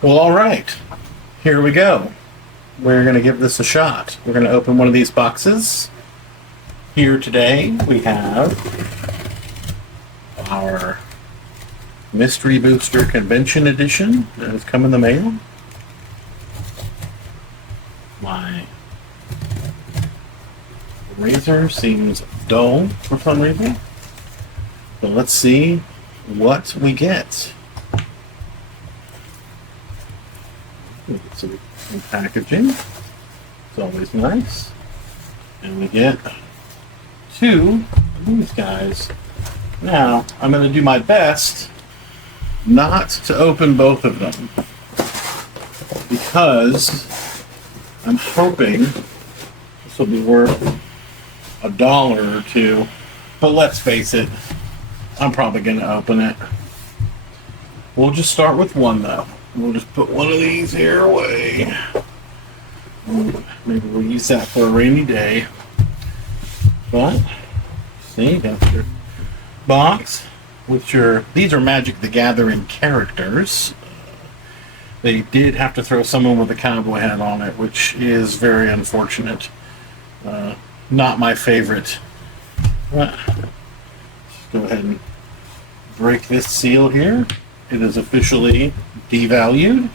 Well, all right. Here we go. We're going to give this a shot. We're going to open one of these boxes. Here today we have our Mystery Booster Convention Edition that has come in the mail. My razor seems dull for some reason. So let's see what we get. We get some packaging. It's always nice. And we get two of these guys. Now, I'm going to do my best not to open both of them, because I'm hoping this will be worth $1 or two. But let's face it, I'm probably going to open it. We'll just start with one, though. We'll just put one of these here away. Maybe we'll use that for a rainy day. But, see, you got your box with your... These are Magic the Gathering characters. They did have to throw someone with a cowboy hat on it, which is very unfortunate. Not my favorite. But let's go ahead and break this seal here. It is officially devalued.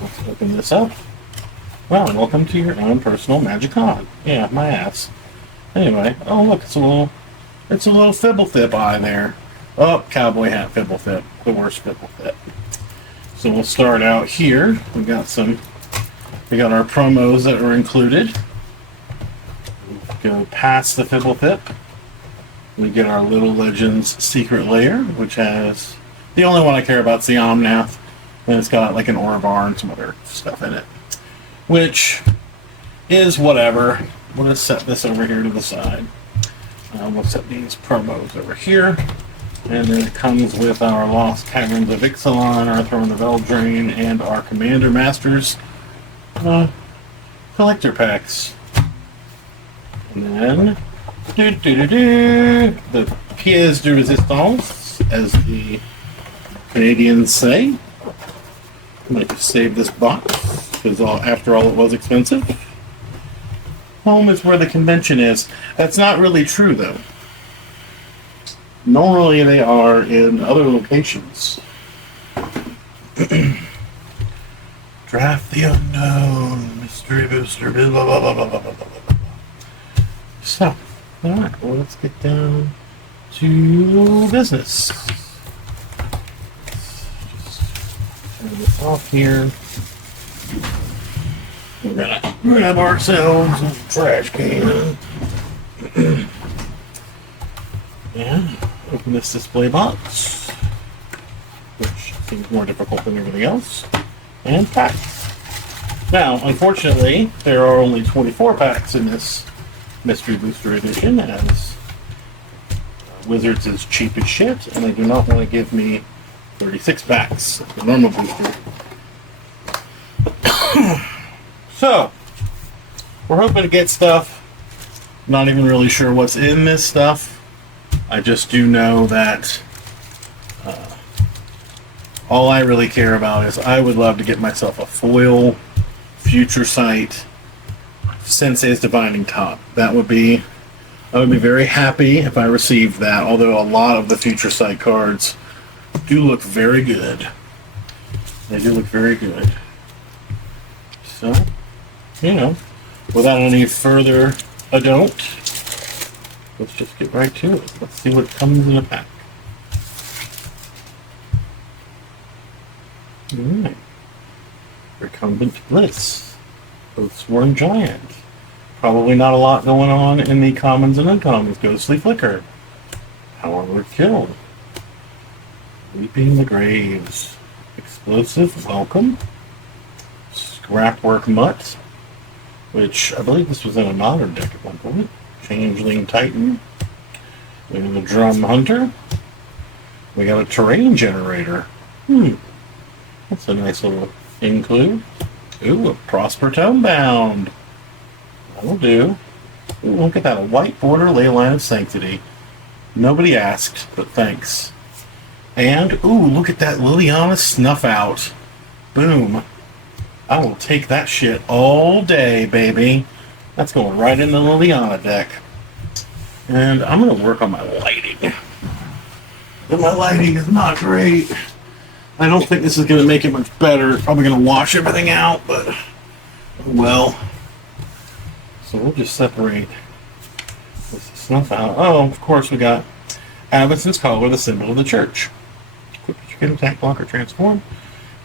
Let's open this up. Well, welcome to your own personal Magicon. Yeah, my ass. Anyway, oh look, it's a little Fibblethip eye there. Oh, cowboy hat Fibblethip, the worst Fibblethip. So we'll start out here. We got our promos that are included. Go past the Fibblethip. We get our Little Legends Secret Lair, which has... The only one I care about is the Omnath, and it's got like an Orvar and some other stuff in it, which is whatever. We'll just set this over here to the side. We'll set these promos over here, and then it comes with our Lost Caverns of Ixalan, our Throne of Eldraine, and our Commander Masters collector packs. And then the pièce de résistance, as the Canadians say. I'm going to save this box, because after all, it was expensive. Home is where the convention is. That's not really true, though. Normally, they are in other locations. Draft the unknown, mystery booster, blah, blah, blah, blah, blah, blah, blah. So, alright, well, let's get down to business. Turn this off here. We're gonna grab ourselves a trash can. And open this display box, which seems more difficult than everything else, and pack. Now, unfortunately, there are only 24 packs in this Mystery Booster Edition, as Wizards is cheap as shit, and they do not want to give me 36 packs of the normal booster. So, we're hoping to get stuff. Not even really sure what's in this stuff. I just do know that all I really care about is I would love to get myself a foil Future Sight Sensei's Divining Top. I would be very happy if I received that, although a lot of the Future Sight cards do look very good. They do look very good. So, you know, without any further ado, let's just get right to it. Let's see what comes in a pack. Alright. Recumbent Bliss. Oathsworn Giant. Probably not a lot going on in the commons and uncommons. Ghostly Flicker. Power Word Kill. Weeping the Graves. Explosive Welcome. Scrapwork Mutt, which I believe this was in a modern deck at one point. Changeling Titan. We have a Drum Hunter. We got a Terrain Generator. That's a nice little include. Ooh, a Prosper Tomebound. That'll do. Ooh, look at that, a white border Leyline of Sanctity. Nobody asked, but thanks. And, ooh, look at that Liliana Snuff Out. Boom. I will take that shit all day, baby. That's going right in the Liliana deck. And I'm going to work on my lighting. And my lighting is not great. I don't think this is going to make it much better. Probably going to wash everything out, but well. So we'll just separate this stuff out. Oh, of course we got Avicen's collar, the symbol of the church. Quick, you can attack, block, or transform.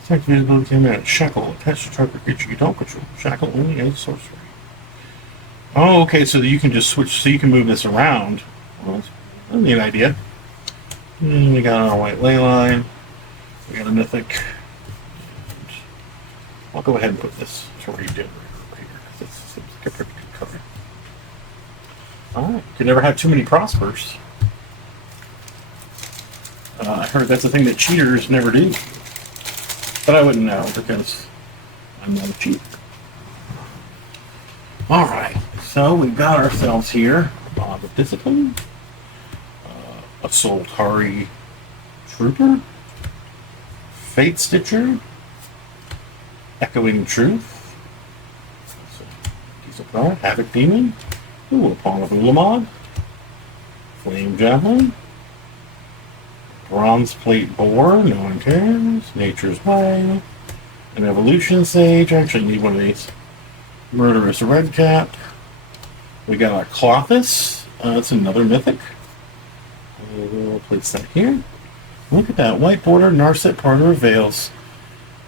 Attack visibility and shackle. Attach to target creature you don't control. Shackle only as sorcery. Oh, okay, so you can just switch, so you can move this around. Well, that's a neat idea. And we got our white ley line. We got a mythic. And I'll go ahead and put this to where you did right here. This seems like a pretty good cover. Alright, you can never have too many prospers. I heard that's a thing that cheaters never do. But I wouldn't know because I'm not a cheater. Alright, so we've got ourselves here Bond of Discipline, a Soltari Trooper, Fate Stitcher, Echoing Truth, Diesel Power, Havoc Demon, ooh, a Pawn of Ulamog, Flame Javelin, Bronze Plate Boar, no one cares, Nature's Way, an Evolution Sage, I actually need one of these, Murderous Redcap, we got our Clothis, that's another mythic, we'll place that here. Look at that, white border, Narset Parter of Veils.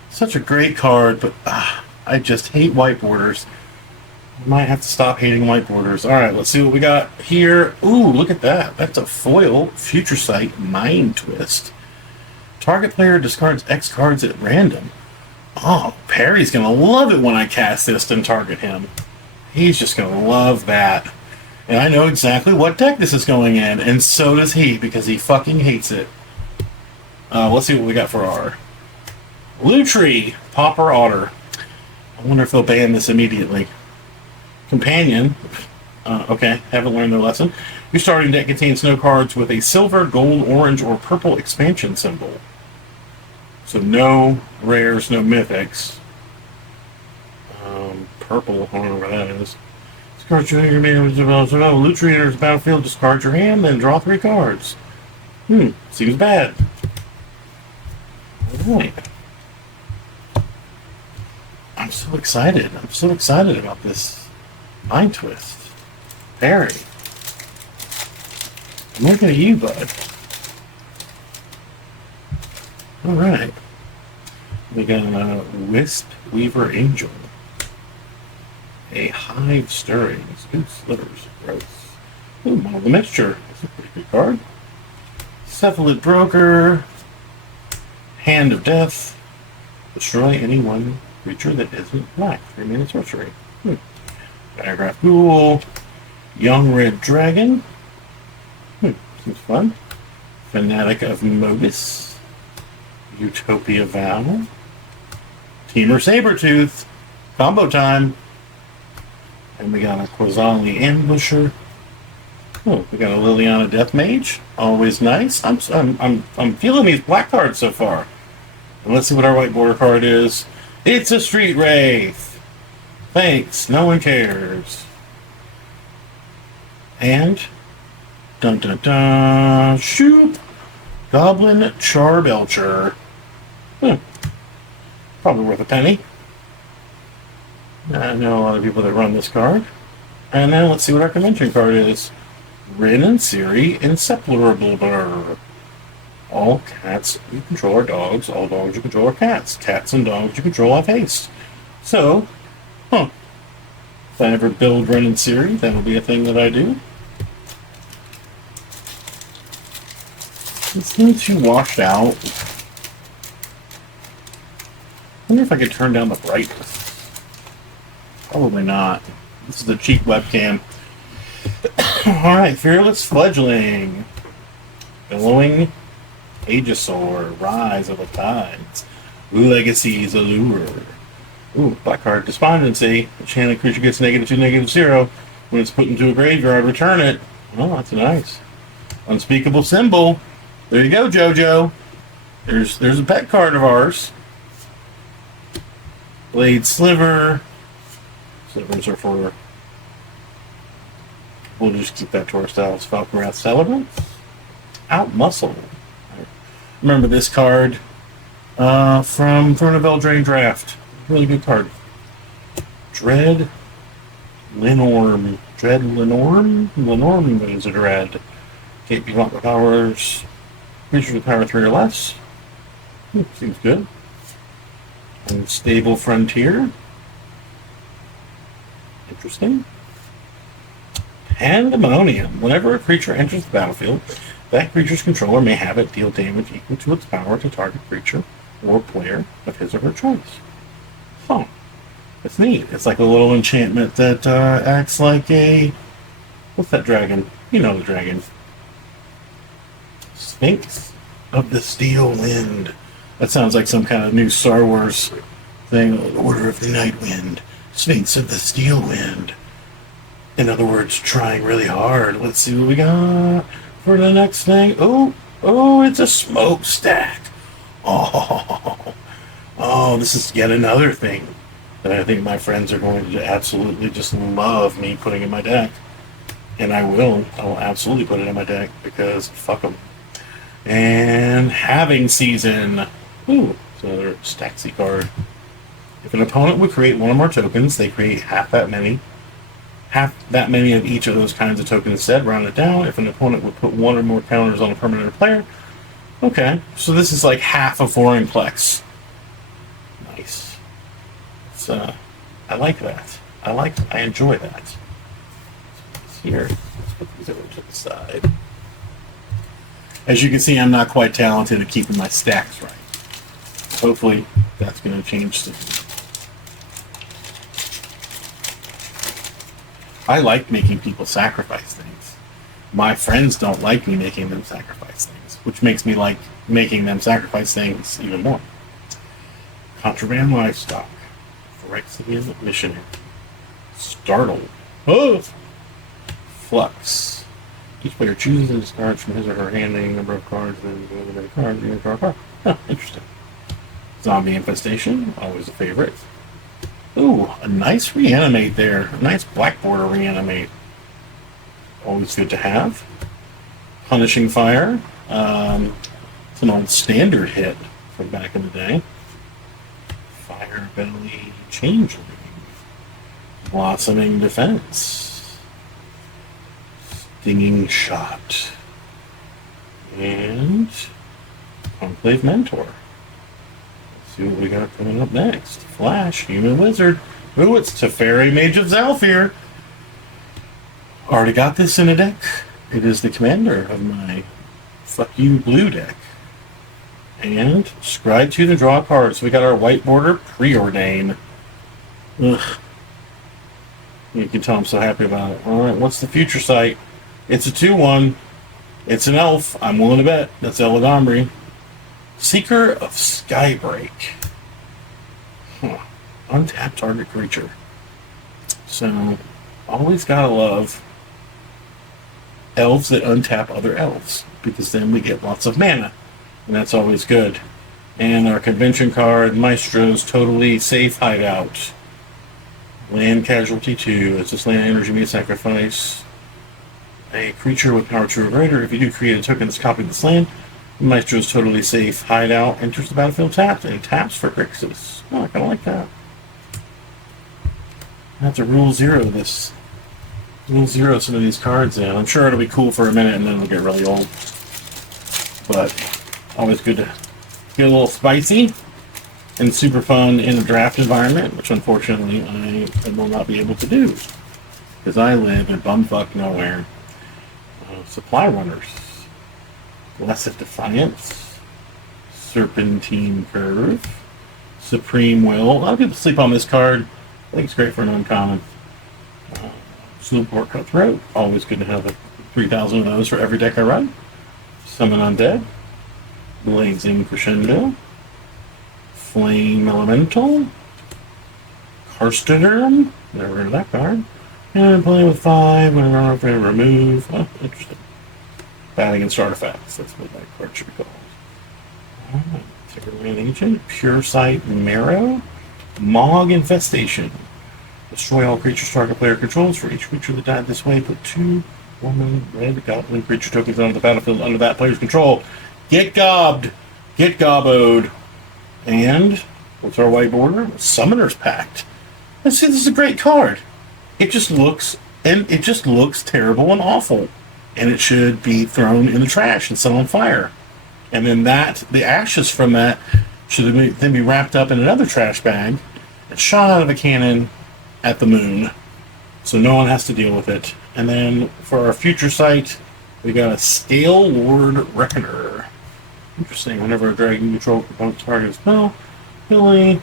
Such a great card, but I just hate white borders. I might have to stop hating white borders. Alright, let's see what we got here. Ooh, look at that. That's a foil Future Sight Mind Twist. Target player discards X cards at random. Oh, Perry's gonna love it when I cast this and target him. He's just gonna love that. And I know exactly what deck this is going in, and so does he, because he fucking hates it. Let's see what we got for our Lutri, Pauper Otter. I wonder if they'll ban this immediately. Companion. Okay, haven't learned their lesson. Your starting deck contains no cards with a silver, gold, orange, or purple expansion symbol. So no rares, no mythics. Purple, I don't know where that is. Discard your Lutri enters the battlefield, discard your hand, then draw 3 cards. Seems bad. Alright. I'm so excited. I'm so excited about this Mind Twist. Barry. I'm looking at you, bud. Alright. We got a Wisp Weaver Angel. A Hive Stirrings. Ooh, Slivers. Gross. Ooh, Model the Mixture. That's a pretty good card. Cephalid Broker. Hand of Death. Destroy any one creature that isn't black. 3-mana sorcery. Diagraph Ghoul. Young Red Dragon. Seems fun. Fanatic of Modus. Utopia Vow. Teamer Sabretooth. Combo time. And we got a Quazali Ambusher. Oh, we got a Liliana Death Mage. Always nice. I'm feeling these black cards so far. And let's see what our white border card is. It's a Street Wraith. Thanks. No one cares. And dun dun dun. Shoop. Goblin Charbelcher. Probably worth a penny. I know a lot of people that run this card. And now let's see what our convention card is. Rin and Siri Inseparable. All cats you control are dogs. All dogs you control are cats. Cats and dogs you control have haste. So, if I ever build Rin and Siri, that'll be a thing that I do. This thing's too washed out. I wonder if I could turn down the brightness. Probably not. This is a cheap webcam. Alright, Fearless Fledgling. Billowing Aegisaur. Rise of the Tides. Legacy's Allure. Ooh, black card. Despondency. Each handling creature gets -2, -0. When it's put into a graveyard, return it. Oh, that's nice. Unspeakable Symbol. There you go, JoJo. There's a pet card of ours. Blade Sliver. Slivers are for... We'll just keep that to ourselves. Falcon Wrath Celebrant. Out Muscle. Remember this card from Thorneville Drain Draft. Really good card. Dread Linorm. Dread Linorm? Linorm is a dread. Can't be bought with powers. Creatures with power 3 or less. Seems good. And Stable Frontier. Interesting. Pandemonium. Whenever a creature enters the battlefield, that creature's controller may have it deal damage equal to its power to target creature or player of his or her choice. Huh. It's neat. It's like a little enchantment that acts like a... What's that dragon? You know the dragon. Sphinx of the Steel Wind. That sounds like some kind of new Star Wars thing. Order of the Night Wind. Sphinx of the Steel Wind. In other words, trying really hard. Let's see what we got for the next thing. Oh, it's a smokestack. Oh, this is yet another thing that I think my friends are going to absolutely just love me putting in my deck. And I will absolutely put it in my deck because fuck them. And Having Season. Ooh, it's another Staxy card. If an opponent would create one or more tokens, they create half that many of each of those kinds of tokens instead, round it down. If an opponent would put one or more counters on a permanent or player. Okay, so this is like half of Vorinclex. Nice. It's, I like that. I enjoy that. Here, let's put these over to the side. As you can see, I'm not quite talented at keeping my stacks right. Hopefully, that's going to change soon. I like making people sacrifice things. My friends don't like me making them sacrifice things, which makes me like making them sacrifice things even more. Contraband Livestock. Phyrexian Missionary. Startle. Oh! Flux. Each player chooses and discards from his or her hand any number of cards and the card in your card. Huh, interesting. Zombie Infestation, always a favorite. Ooh, a nice reanimate there. A nice black border reanimate. Always good to have. Punishing Fire. It's an old standard hit from back in the day. Fire Belly Changeling. Blossoming Defense. Stinging Shot. And Conclave Mentor. See what we got coming up next. Flash, Human Wizard. Ooh, it's Teferi, Mage of Zhalfir. Already got this in a deck. It is the commander of my Fuck You Blue deck. And Scribe to the draw card. So we got our white border Preordain. Ugh. You can tell I'm so happy about it. Alright, what's the future sight? It's a 2-1. It's an elf. I'm willing to bet. That's Eladamri. Seeker of Skybreak. Huh. Untapped target creature. So, always gotta love elves that untap other elves, because then we get lots of mana, and that's always good. And our convention card, Maestro's Totally Safe Hideout. Land Casualty 2. As this land energy may sacrifice a creature with power 2 or greater. If you do create a token that's copied this land, Maestro's Totally Safe Hideout enters the battlefield tapped, and he taps for Grixis. Oh, I kind of like that. I have to rule zero this. Rule zero some of these cards in. I'm sure it'll be cool for a minute, and then it'll get really old. But always good to get a little spicy and super fun in a draft environment, which unfortunately I will not be able to do because I live in bumfuck nowhere. Supply Runners. Blessed Defiance, Serpentine Curve, Supreme Will. A lot of people sleep on this card. I think it's great for an uncommon. Slooport Cutthroat. Always good to have 3,000 of those for every deck I run. Summon Undead, Blazing Crescendo, Flame Elemental, Karstoderm. Never heard of that card. And playing with 5. Whenever I'm afraid to remove. Oh, interesting. Bad against artifacts. That's what that card should be called. Alright. Tiggerland Agent. Pure Sight Marrow. Mog Infestation. Destroy all creatures target player controls. For each creature that died this way, put 2 1 red goblin creature tokens on the battlefield under that player's control. Get gobbed! Get gobboed! And what's our white border? Summoner's Pact. Let's see, this is a great card. It just looks terrible and awful. And it should be thrown in the trash and set on fire. And then the ashes from that should then be wrapped up in another trash bag and shot out of a cannon at the moon, so no one has to deal with it. And then for our future sight, we got a Scale Lord Reckoner. Interesting. Whenever a dragon control component target is spell, ability,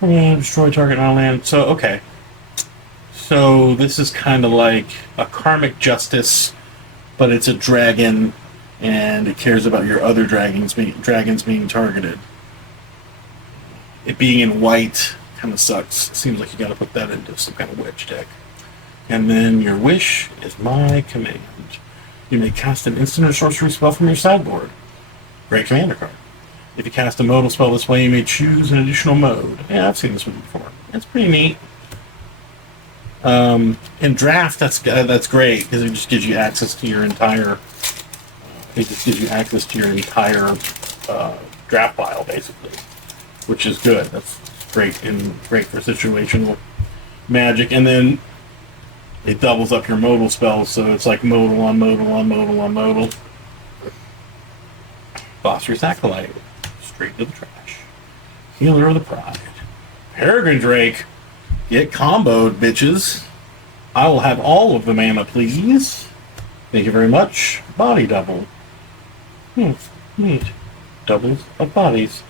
destroy target on land. So okay. So this is kind of like a karmic justice, but it's a dragon, and it cares about your other dragons being targeted. It being in white kind of sucks. Seems like you got to put that into some kind of witch deck. And then your wish is my command. You may cast an instant or sorcery spell from your sideboard. Great commander card. If you cast a modal spell this way, you may choose an additional mode. Yeah, I've seen this one before. That's pretty neat. In draft, that's great because it just gives you access to your entire. Draft pile, basically, which is good. That's great for situational magic. And then it doubles up your modal spells, so it's like modal on modal on modal on modal. Phosphorus Acolyte, straight to the trash. Healer of the Pride. Peregrine Drake, get comboed, bitches. I will have all of the mana, please. Thank you very much. Body double. Neat. Doubles of bodies.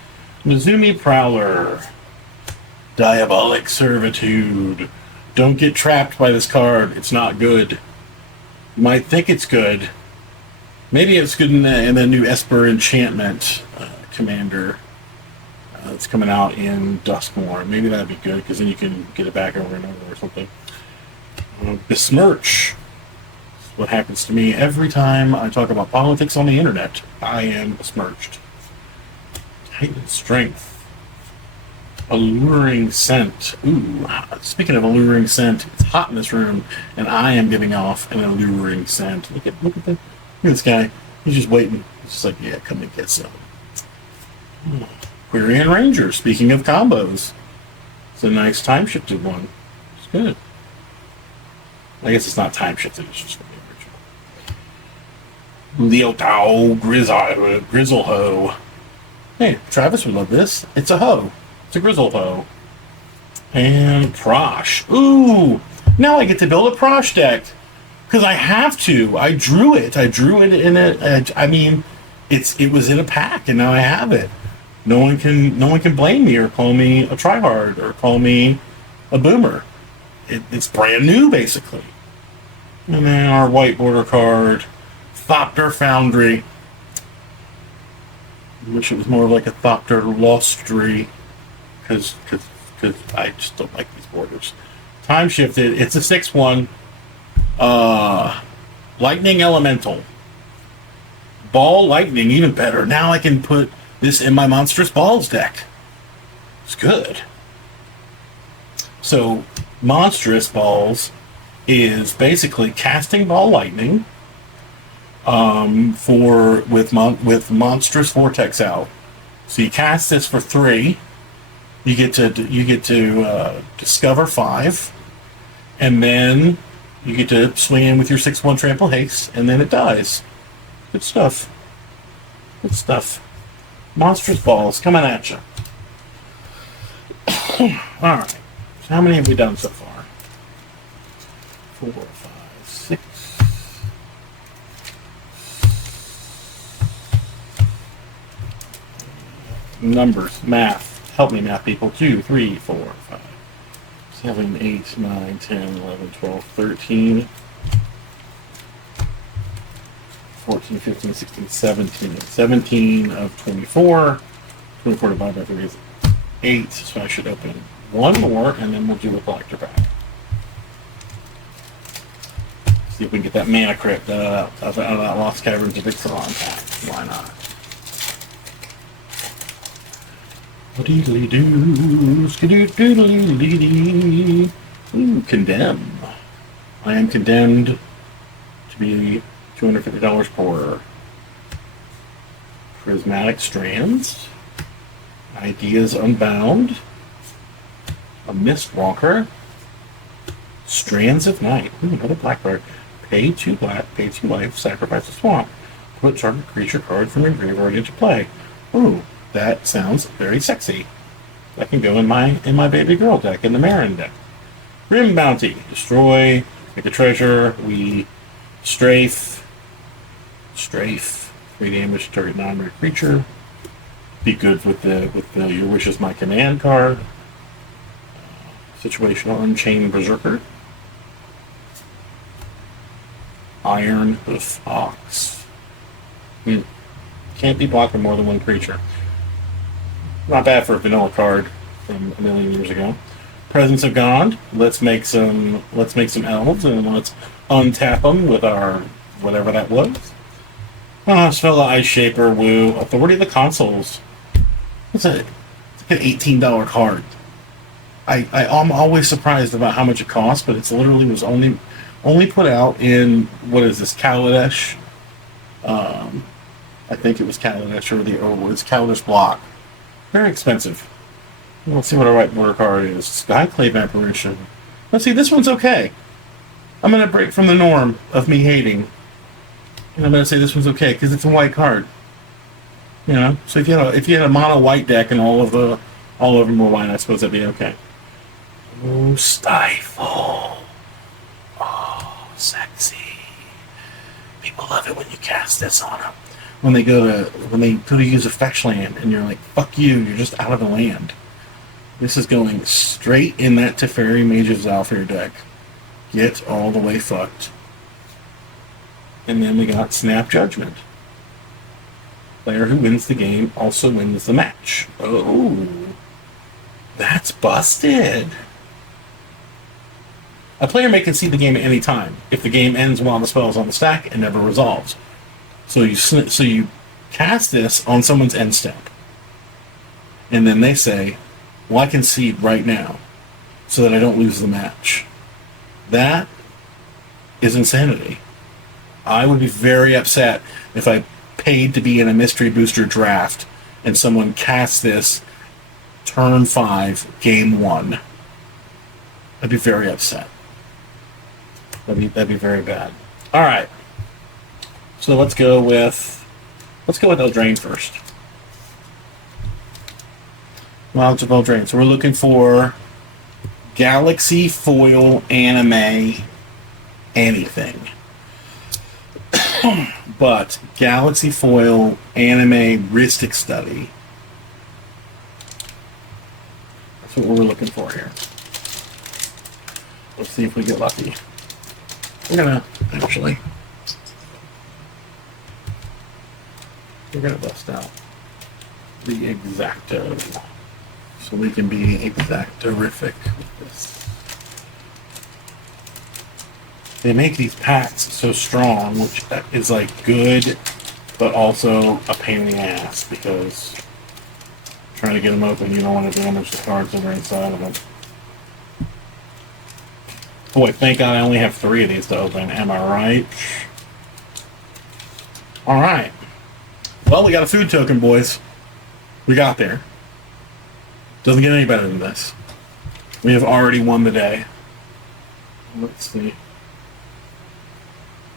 Mizumi Prowler. Diabolic Servitude. Don't get trapped by this card. It's not good. You might think it's good. Maybe it's good in the new Esper Enchantment commander that's coming out in Duskmourn. Maybe that'd be good, because then you can get it back over and over or something. Besmirch. That's what happens to me every time I talk about politics on the internet. I am besmirched. Titan Strength. Alluring Scent. Ooh, speaking of alluring scent, it's hot in this room, and I am giving off an alluring scent. Look at this guy. He's just waiting. He's just like, yeah, come and get some. Quirion Ranger. Speaking of combos, it's a nice time-shifted one. It's good. I guess it's not time-shifted, it's just from the original. Leotao Grizzlehoe. Hey, Travis would love this. It's a hoe. It's a Grizzlehoe. And Prosh. Ooh! Now I get to build a Prosh deck. Because I have to. I drew it. In it was in a pack, and now I have it. No one can blame me or call me a tryhard or call me a boomer. It's brand new, basically. And then our white border card, Thopter Foundry. I wish it was more like a Thopter Lostry, because I just don't like these borders. Time shifted. It's a 6/1. Lightning Elemental. Ball Lightning, even better. Now I can put this in my Monstrous Balls deck. It's good. So, Monstrous Balls is basically casting Ball Lightning with Monstrous Vortex out. So you cast this for 3. You get to discover 5, and then you get to swing in with your 6/1 trample haste, and then it dies. Good stuff. Good stuff. Monstrous Balls coming at you. Alright. So how many have we done so far? 4, 5, 6. Numbers. Math. Help me, math people. 2, 3, 4, 5. 7, 8, 9, 10, 11, 12, 13, 14, 15, 16, 17. 17 of 24. 24 divided by 3 is 8, so I should open one more, and then we'll do a collector pack. See if we can get that mana crypt out of that Lost Caverns of Ixalan pack. Why not? Ooh, condemn. I am condemned to be $250 poorer. Prismatic Strands. Ideas Unbound. A Mistwalker. Strands of Night. Ooh, another blackbird. Pay 2 black, pay 2 life, sacrifice a swamp. Put target creature card from your graveyard into play. Ooh, that sounds very sexy. That can go in my baby girl deck, in the Marin deck. Grim Bounty. Destroy, make a treasure, we strafe. 3 damage to target non-rare creature. Be good with the Your Wish is My Command card. Situational Unchained Berserker. Iron Hoof Ox. Can't be blocked with more than 1 creature. Not bad for a vanilla card from a million years ago. Presence of God. Let's make some elves and let's untap them with our whatever that was. Spell Ice Shaper. Woo. Authority of the Consoles. It's an $18 card. I'm always surprised about how much it costs, but it's literally was only put out in, what is this, Kaladesh? I think it was Kaladesh it's Kaladesh block. Very expensive. Let's see what our white border card is. Skyclave Apparition. Let's see, this one's okay. I'm going to break from the norm of me hating. And I'm going to say this one's okay, because it's a white card. You know? So if you had a mono white deck and all of them were white, I suppose that'd be okay. Oh, Stifle. Oh, sexy. People love it when you cast this on them. When they go to use a fetch land, and you're like, fuck you, you're just out of the land. This is going straight in that Teferi Mage of Zalfir deck. Get all the way fucked. And then we got Snap Judgment. Player who wins the game also wins the match. Oh, that's busted. A player may concede the game at any time if the game ends while the spell is on the stack and never resolves. So you cast this on someone's end step, and then they say, well, I concede right now so that I don't lose the match. That is insanity. I would be very upset if I paid to be in a mystery booster draft and someone cast this turn 5, game 1. I'd be very upset. That'd be very bad. All right. So let's go with Eldraine first. Wilds of Eldraine. So we're looking for Galaxy Foil Anime anything. But Galaxy Foil Anime Ristic Study. That's what we're looking for here. Let's see if we get lucky. We're gonna bust out the Exacto so we can be Exactorific with this. They make these packs so strong, which is like good, but also a pain in the ass because trying to get them open, you don't want to damage the cards that are inside of them. Boy, thank God I only have 3 of these to open. Am I right? All right. Well, we got a food token, boys. We got there. Doesn't get any better than this. We have already won the day. Let's see.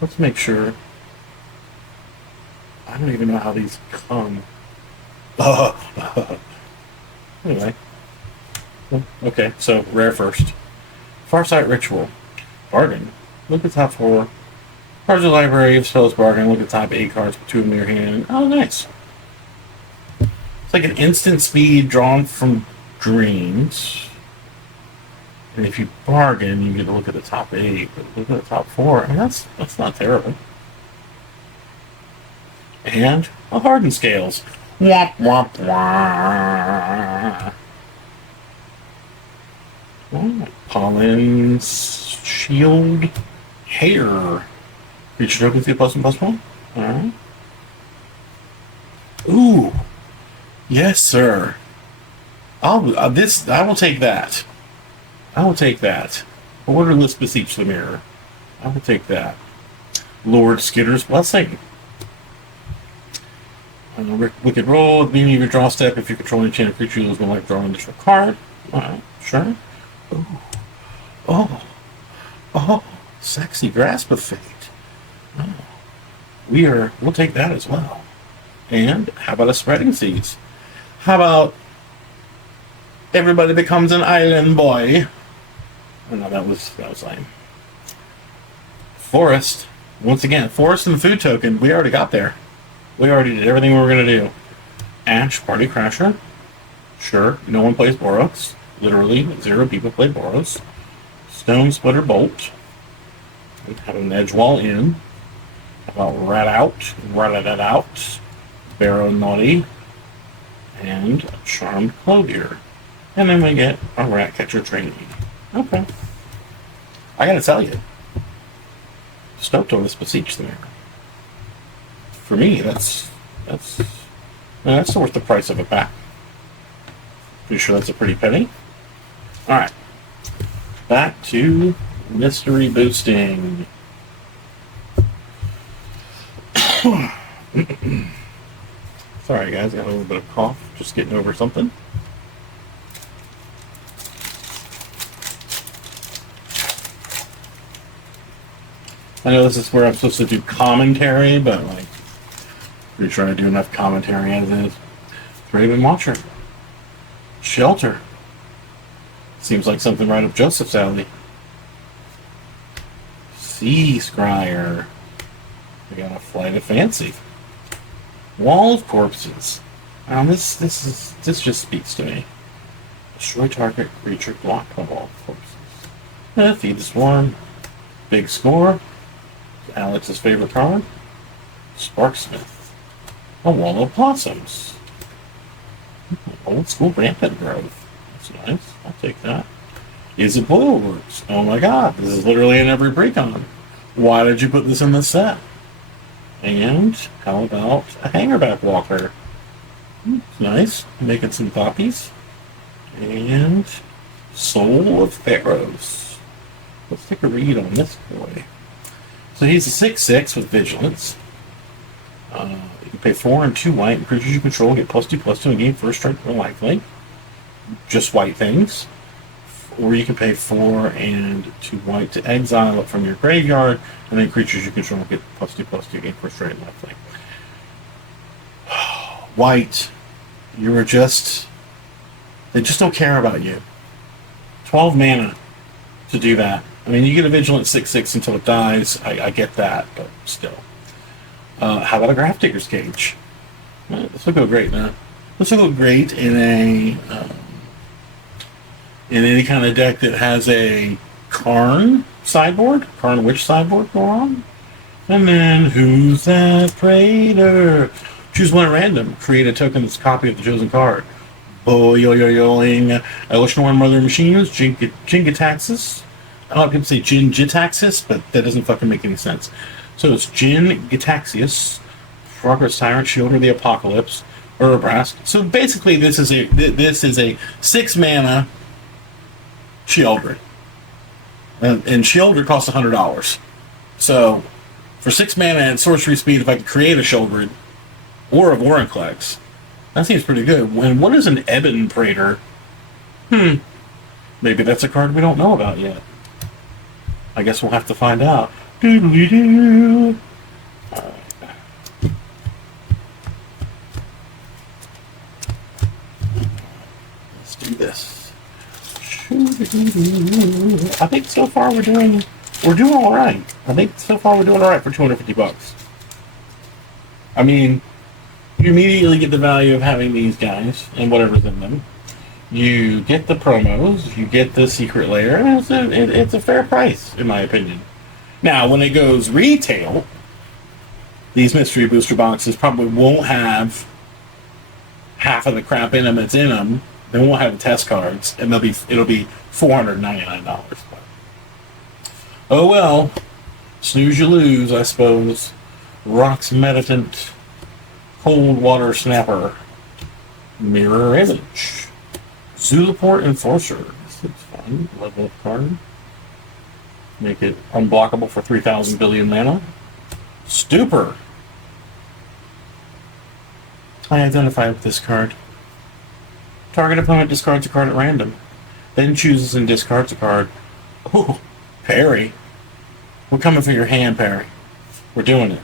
Let's make sure. I don't even know how these come. Anyway. Okay, so rare first. Farsight Ritual. Bargain. Look at the top 4. Cards of the library of spells bargain. Look at the top 8 cards with 2 of them in your hand. Oh, nice. It's like an instant speed drawn from dreams. And if you bargain, you get to look at the top 8. But look at the top 4. I mean, that's not terrible. And a Hardened Scales. Womp, womp, womp. Oh, Pollen's Shield Hair. Creature tokens get +1/+1. Alright. Ooh. Yes, sir. I will take that. I will take that. Borderless beseech the mirror. I will take that. Lord Skitter's blessing. Wicked roll. At the beginning of your draw step, if you control any channel creature, you lose one life, draw an additional card. Alright, sure. Oh, sexy grasp of fate. Oh. We'll take that as well. And how about a spreading seas? How about everybody becomes an island boy? Oh, no, that was lame. Forest. Once again, forest and the food token. We already got there. We already did everything we were going to do. Ash, Party Crasher. Sure, no one plays Boros. Literally, 0 people play Boros. Stone Splitter Bolt. We have an edge wall in. How about Rat Out. Barrow Naughty. And Charmed Clothier. And then we get a Rat Catcher Trainee. Okay. I gotta tell you. Stoked on this beseech there. For me, that's worth the price of a pack. Pretty sure that's a pretty penny. Alright. Back to mystery boosting. Sorry guys, got a little bit of cough. Just getting over something. I know this is where I'm supposed to do commentary, but like, pretty sure I do enough commentary as is. Raven Watcher. Shelter. Seems like something right up Joseph's alley. Sea Scryer. We got a Flight of Fancy. Wall of Corpses. This just speaks to me. Destroy target creature blocked by Wall of Corpses. Feed the Swarm. Big Score. Alex's favorite card. Sparksmith. A Wall of Blossoms. Old school rampant growth. That's nice. I'll take that. Is it Boilworks? Oh my god, this is literally in every precon. Why did you put this in the set? And how about a Hangerback Walker? Nice. Making some copies. And Soul of Pharaohs. Let's take a read on this boy. So he's a 6/6 with Vigilance. You can pay 4 and 2 white, and creatures you control get +2/+2 and gain first strike or lifelink. Just white things. Or you can pay 4 and 2 white to exile it from your graveyard, and then creatures you control get +2/+2 gain first strike and lifelink. White, they just don't care about you. 12 mana to do that. I mean, you get a Vigilant 6/6 until it dies. I get that, but still. How about a Grafdigger's Cage? This will go great now. This will go great in any kind of deck that has a Karn sideboard, Karn Witch sideboard go on. And then, who's that traitor? Choose one at random. Create a token that's a copy of the chosen card. Boing. Elish Norn Mother Machines, Jin-Gitaxias. A lot of people say Jin-Gitaxias, but that doesn't fucking make any sense. So it's Jin-Gitaxias, Progress Tyrant, Shielder of the Apocalypse, Urabrask. So basically, this is a 6 mana Shielder, and Shielder costs $100. So for 6 mana and sorcery speed, if I could create a Shieldred or a Vorinclex, that seems pretty good. And what is an Ebon Praetor? Maybe that's a card we don't know about yet. I guess we'll have to find out. Doodly-doo. Alright. Let's do this. I think so far we're doing alright. I think so far we're doing alright for $250. I mean, you immediately get the value of having these guys and whatever's in them. You get the promos, you get the secret layer, and it's a fair price, in my opinion. Now, when it goes retail, these mystery booster boxes probably won't have half of the crap in them that's in them. They won't have the test cards, and it'll be $499. Oh well, snooze you lose, I suppose. Rocks Meditant, Cold Water Snapper, Mirror Image, Zulaport Enforcer. This looks fun. Level up card. Make it unblockable for 3,000 billion mana. Stupor. I identify with this card. Target opponent discards a card at random. Then chooses and discards a card. Ooh, Perry. We're coming for your hand, Perry. We're doing it.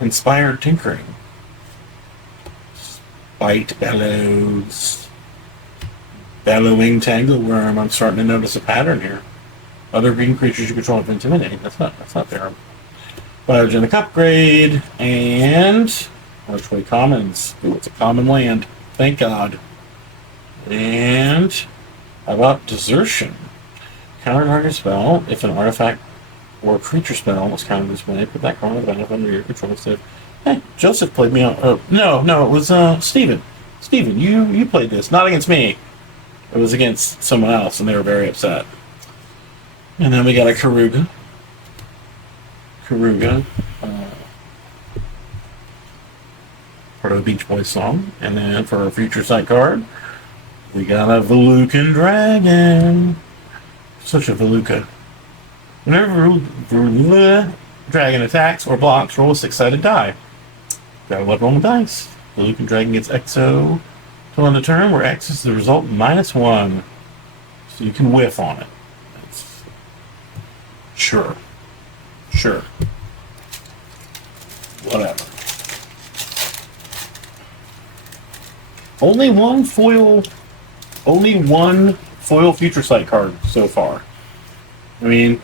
Inspired Tinkering. Bite Bellows. Bellowing Tangleworm. I'm starting to notice a pattern here. Other green creatures you control have Intimidate. That's not terrible. Biogenic Upgrade. And Archway Commons. Ooh, it's a common land. Thank God. And how about Desertion? Counter target spell. If an artifact or a creature spell was countered this way, put that card on the battlefield under your control instead. Hey, Joseph played me on. No, it was Steven. Steven, you played this. Not against me. It was against someone else, and they were very upset. And then we got a Karuga. Part of the Beach Boys song. And then for our Future Sight card, we got a Velucan Dragon. Such a Veluca. Whenever Dragon attacks or blocks, roll a 6-sided die. Gotta love rolling the dice. Velucan Dragon gets Exo till end of turn, where X is the result -1. So you can whiff on it. That's... Sure. Whatever. Only one foil Future Sight card so far. I mean,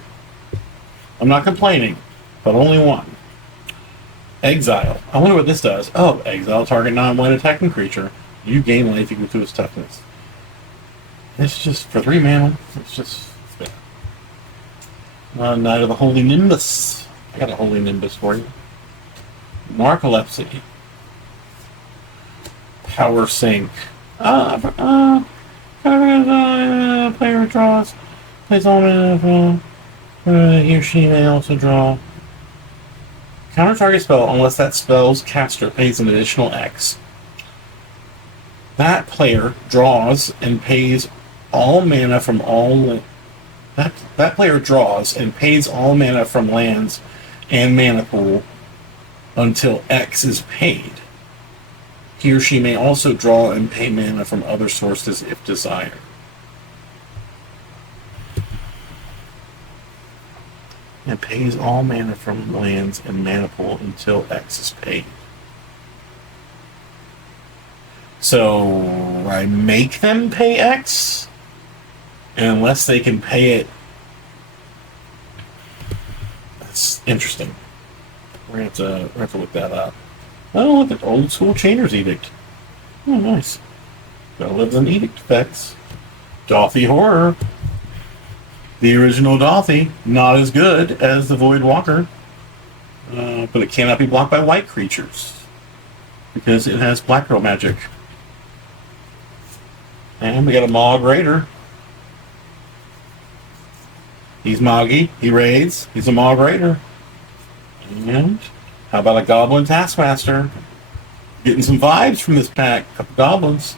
I'm not complaining, but only one. Exile. I wonder what this does. Oh, exile target non-white attacking creature. You gain life equal to its toughness. It's just for 3 mana. It's bad. Knight of the Holy Nimbus. I got a Holy Nimbus for you. Narcolepsy. Power Sink. Player draws. Plays all mana. He or she may also draw. Counter target spell unless that spell's caster pays an additional X. That player draws and pays all mana from all. That player draws and pays all mana from lands and mana pool until X is paid. He or she may also draw and pay mana from other sources if desired. And pays all mana from lands and mana pool until X is paid. So I make them pay X, and unless they can pay it, that's interesting. We're gonna have to look that up. Oh, look at old school Chainer's Edict. Oh, nice. Gotta live in edict effects. Dothy Horror. The original Dothy, not as good as the Void Walker, but it cannot be blocked by white creatures because it has Black Girl magic. And we got a Mog Raider. He's Moggy, he raids, he's a Mog Raider. And how about a Goblin Taskmaster? Getting some vibes from this pack, a couple goblins.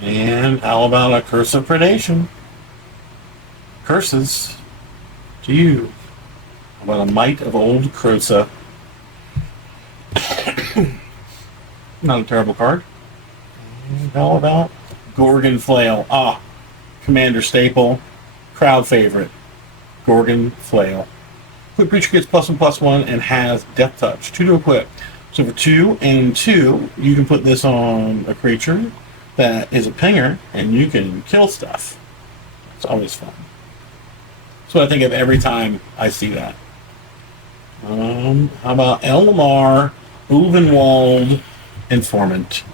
And how about a Curse of Predation? Curses to you. How about a Might of Old Krosa? Not a terrible card. And how about Gorgon Flail? Commander staple, crowd favorite. Gorgon Flail. Quick creature gets +1/+1 and has Death Touch. 2 to equip. So for 2 and 2, you can put this on a creature that is a pinger, and you can kill stuff. It's always fun. That's what I think of every time I see that. How about Elmar Ulvenwald Informant?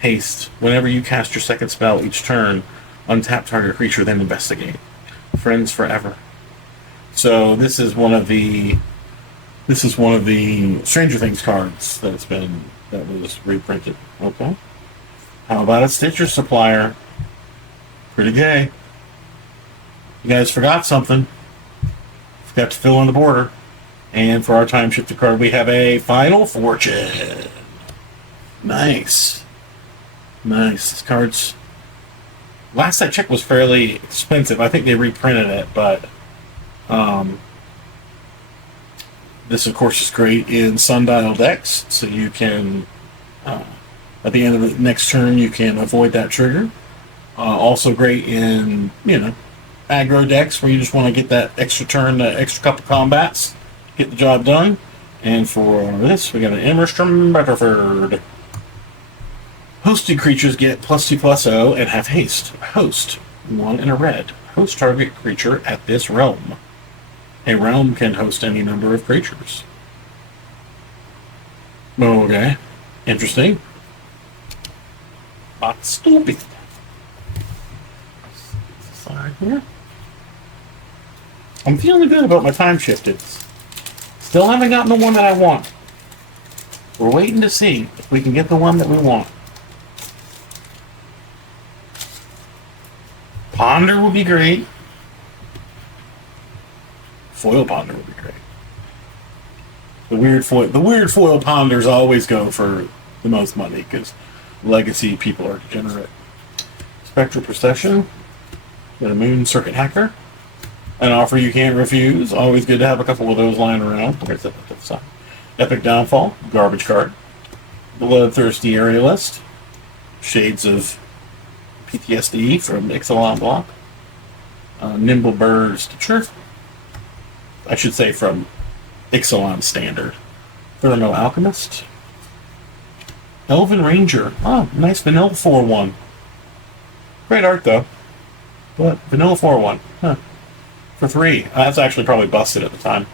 Haste. Whenever you cast your second spell each turn, untap target creature, then investigate. Friends forever. So this is one of the Stranger Things cards that was reprinted. Okay. How about a Stitcher Supplier? Pretty gay. You guys forgot something. Forgot to fill in the border. And for our time shifter card, we have a Final Fortune. Nice. This card's last I checked was fairly expensive. I think they reprinted it, but um, this, of course, is great in sundial decks, so you can, uh, at the end of the next turn, you can avoid that trigger. Also great in, aggro decks where you just want to get that extra turn, that extra couple combats, get the job done. And for this, we got an Emerstrom Butterford. Hosted creatures get +2/+0 and have haste. Host, 1 and a red. Host target creature at this realm. A realm can host any number of creatures. Okay. Interesting. But stupid. Side here. I'm feeling good about my time shifted. Still haven't gotten the one that I want. We're waiting to see if we can get the one that we want. Ponder would be great. Foil Ponder would be great. The weird foil Ponders always go for the most money because legacy people are degenerate. Spectral Procession. Got a Moon Circuit Hacker. An offer you can't refuse. Always good to have a couple of those lying around. Where's that to the side? Epic Downfall. Garbage card. Bloodthirsty Aerialist. Shades of PTSD from Ixalan Block. Nimble Bird Stitcher. I should say from Ixalan Standard. Thermo Alchemist. Elven Ranger. Oh, nice vanilla 4/1. Great art though. But vanilla 4/1. Huh. For 3. That's actually probably busted at the time.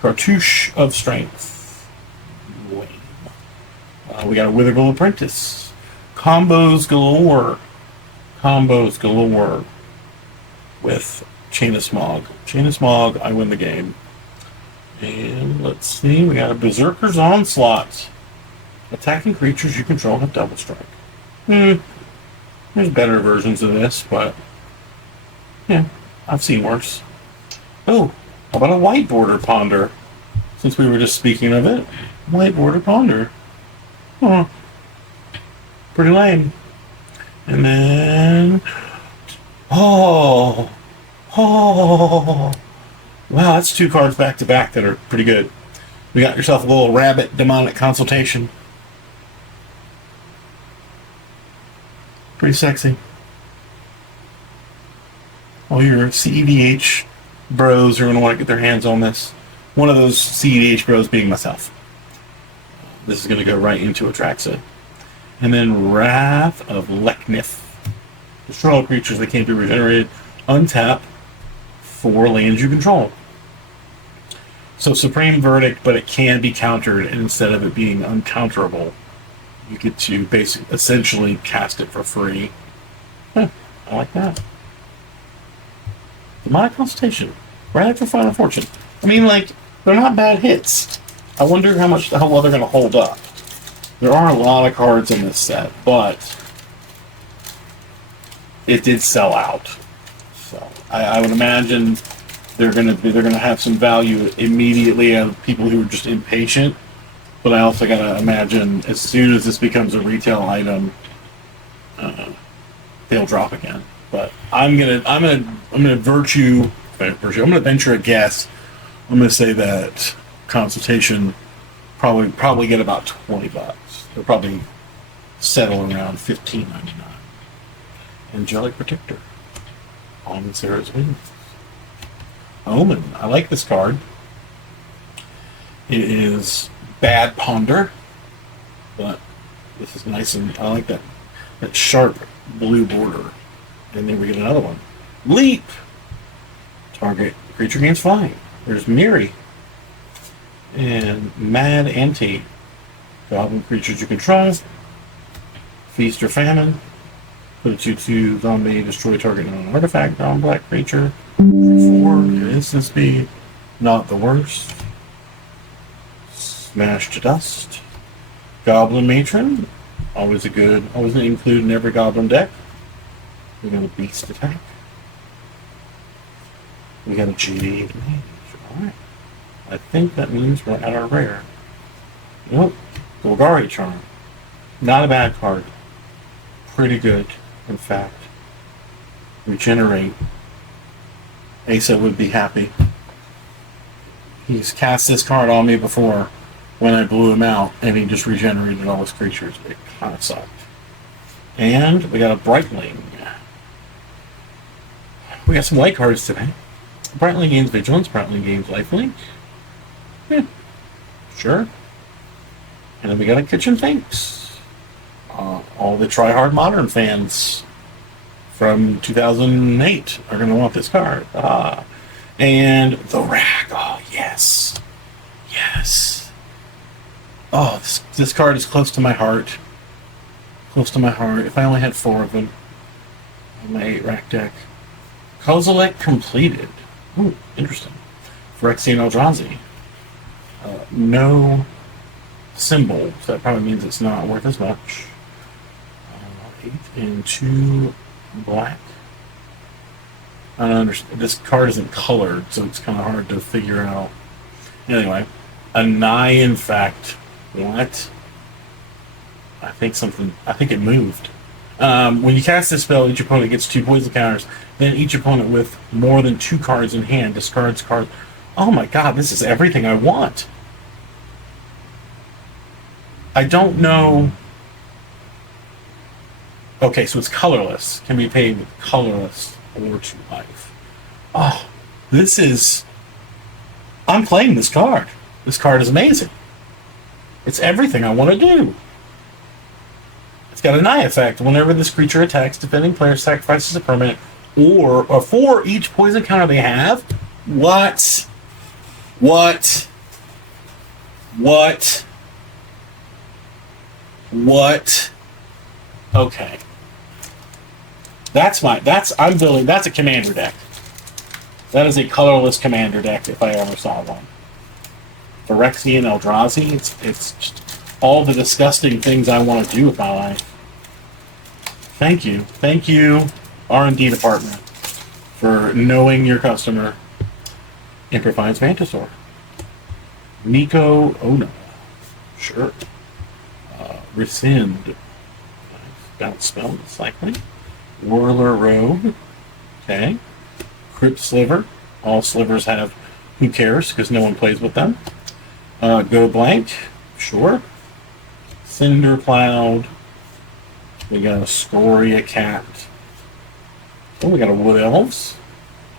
Cartouche of Strength. Lame. We got a Withergold Apprentice. Combos galore. Combos galore. With Chain of Smog. Chain of Smog, I win the game. And let's see, we got a Berserker's Onslaught. Attacking creatures you control have double strike. There's better versions of this, but yeah, I've seen worse. Oh, how about a White Border Ponder? Since we were just speaking of it. White Border Ponder. Huh. Pretty lame. And then... Oh! Wow, that's 2 cards back to back that are pretty good. We got yourself a little Rabbit Demonic Consultation. Pretty sexy. All your CEDH bros are going to want to get their hands on this. One of those CEDH bros being myself. This is going to go right into Atraxa. And then Wrath of Leknith. Destroy all creatures that can't be regenerated. Untap 4 lands you control. So Supreme Verdict, but it can be countered, and instead of it being uncounterable, you get to basically essentially cast it for free. Huh, I like that. Demonic Consultation. Right after Final Fortune. I mean, like, they're not bad hits. I wonder how well they're going to hold up. There are a lot of cards in this set, but it did sell out. So I would imagine they're going to have some value immediately out of people who are just impatient. But I also got to imagine as soon as this becomes a retail item, they'll drop again. But I'm gonna venture a guess. I'm gonna say that Consultation probably get about $20. They'll probably settle around $15.99. Angelic Protector. On Sarah's Wings. Omen. I like this card. It is bad Ponder, but this is nice, and I like that sharp blue border. And then we get another one. Leap. Target creature gains flying. There's Miri. And Mad Ante. Goblin creatures you control. Feast or Famine. Put a 2/2 zombie, destroy target non-artifact, non-black creature. 4, your instant speed. Not the worst. Smash to Dust. Goblin Matron. Always an include in every Goblin deck. We got a Beast Attack. We got a Jade Mage. Alright. I think that means we're at our rare. Nope. Golgari Charm. Not a bad card. Pretty good, in fact. regenerate. Asa would be happy. He's cast this card on me before when I blew him out, and he just regenerated all his creatures. It kind of sucked. And we got a Brightling. We got some white cards today. Brightling gains Vigilance. Brightling gains Lifelink. Yeah, sure. And then we got a Kitchen Finks. All the Try Hard Modern fans from 2008 are going to want this card. And the Rack. Oh, yes. Yes. Oh, this card is close to my heart. Close to my heart. If I only had 4 of them on my 8 Rack deck. Kozilek completed. Ooh, interesting. Phyrexian Eldrazi. No symbol, so that probably means it's not worth as much. 8 and 2 black. I don't understand. This card isn't colored, so it's kind of hard to figure out. Anyway, a Nye, in fact. What? I think it moved. When you cast this spell, each opponent gets 2 poison counters. Then each opponent with more than 2 cards in hand discards cards. Oh my god, this is everything I want. I don't know. Okay, so it's colorless. Can be paid with colorless or 2 life. Oh, this is... I'm playing this card. This card is amazing. It's everything I want to do. It's got a Nye effect. Whenever this creature attacks, defending player sacrifices a permanent or for each poison counter they have. What? What? What? What? Okay. I'm building, that's a commander deck. That is a colorless commander deck if I ever saw one. Phyrexian Eldrazi, it's just all the disgusting things I want to do with my life. Thank you. Thank you, R&D department, for knowing your customer. Improvised Mantisaur. Nico Ono. Sure. Rescind. Bounce spell, cycling. Whirler Rogue. Okay. Crypt Sliver. All slivers have who cares, because no one plays with them. Go blank. Sure. Cinder Cloud. We got a Scoria Cat. Oh, we got a Wood Elves.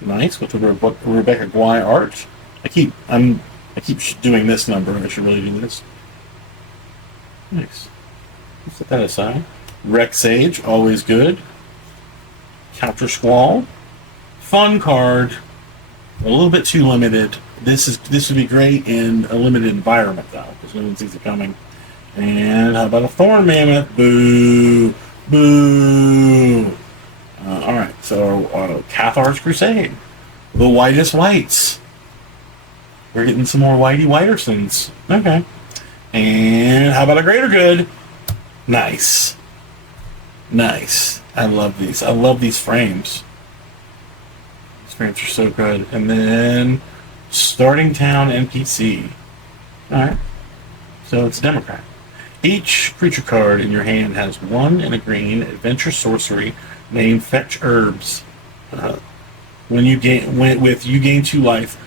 Nice, with the Rebecca Guai art. I keep doing this number. I should really do this. Nice. Let's set that aside. Rex Sage, always good. Counter Squall. Fun card. A little bit too limited. This would be great in a limited environment though, because no one sees it coming. And how about a Thorn Mammoth? Boo! Boo! Alright, so Cathar's Crusade. The whitest whites. We're getting some more Whitey Whitersons. Okay. And how about a Greater Good? Nice. Nice. I love these. I love these frames. These frames are so good. And then Starting Town NPC. Alright. So it's a Democrat. Each creature card in your hand has 1 and a green adventure sorcery named Fetch Herbs. When you gain 2 life,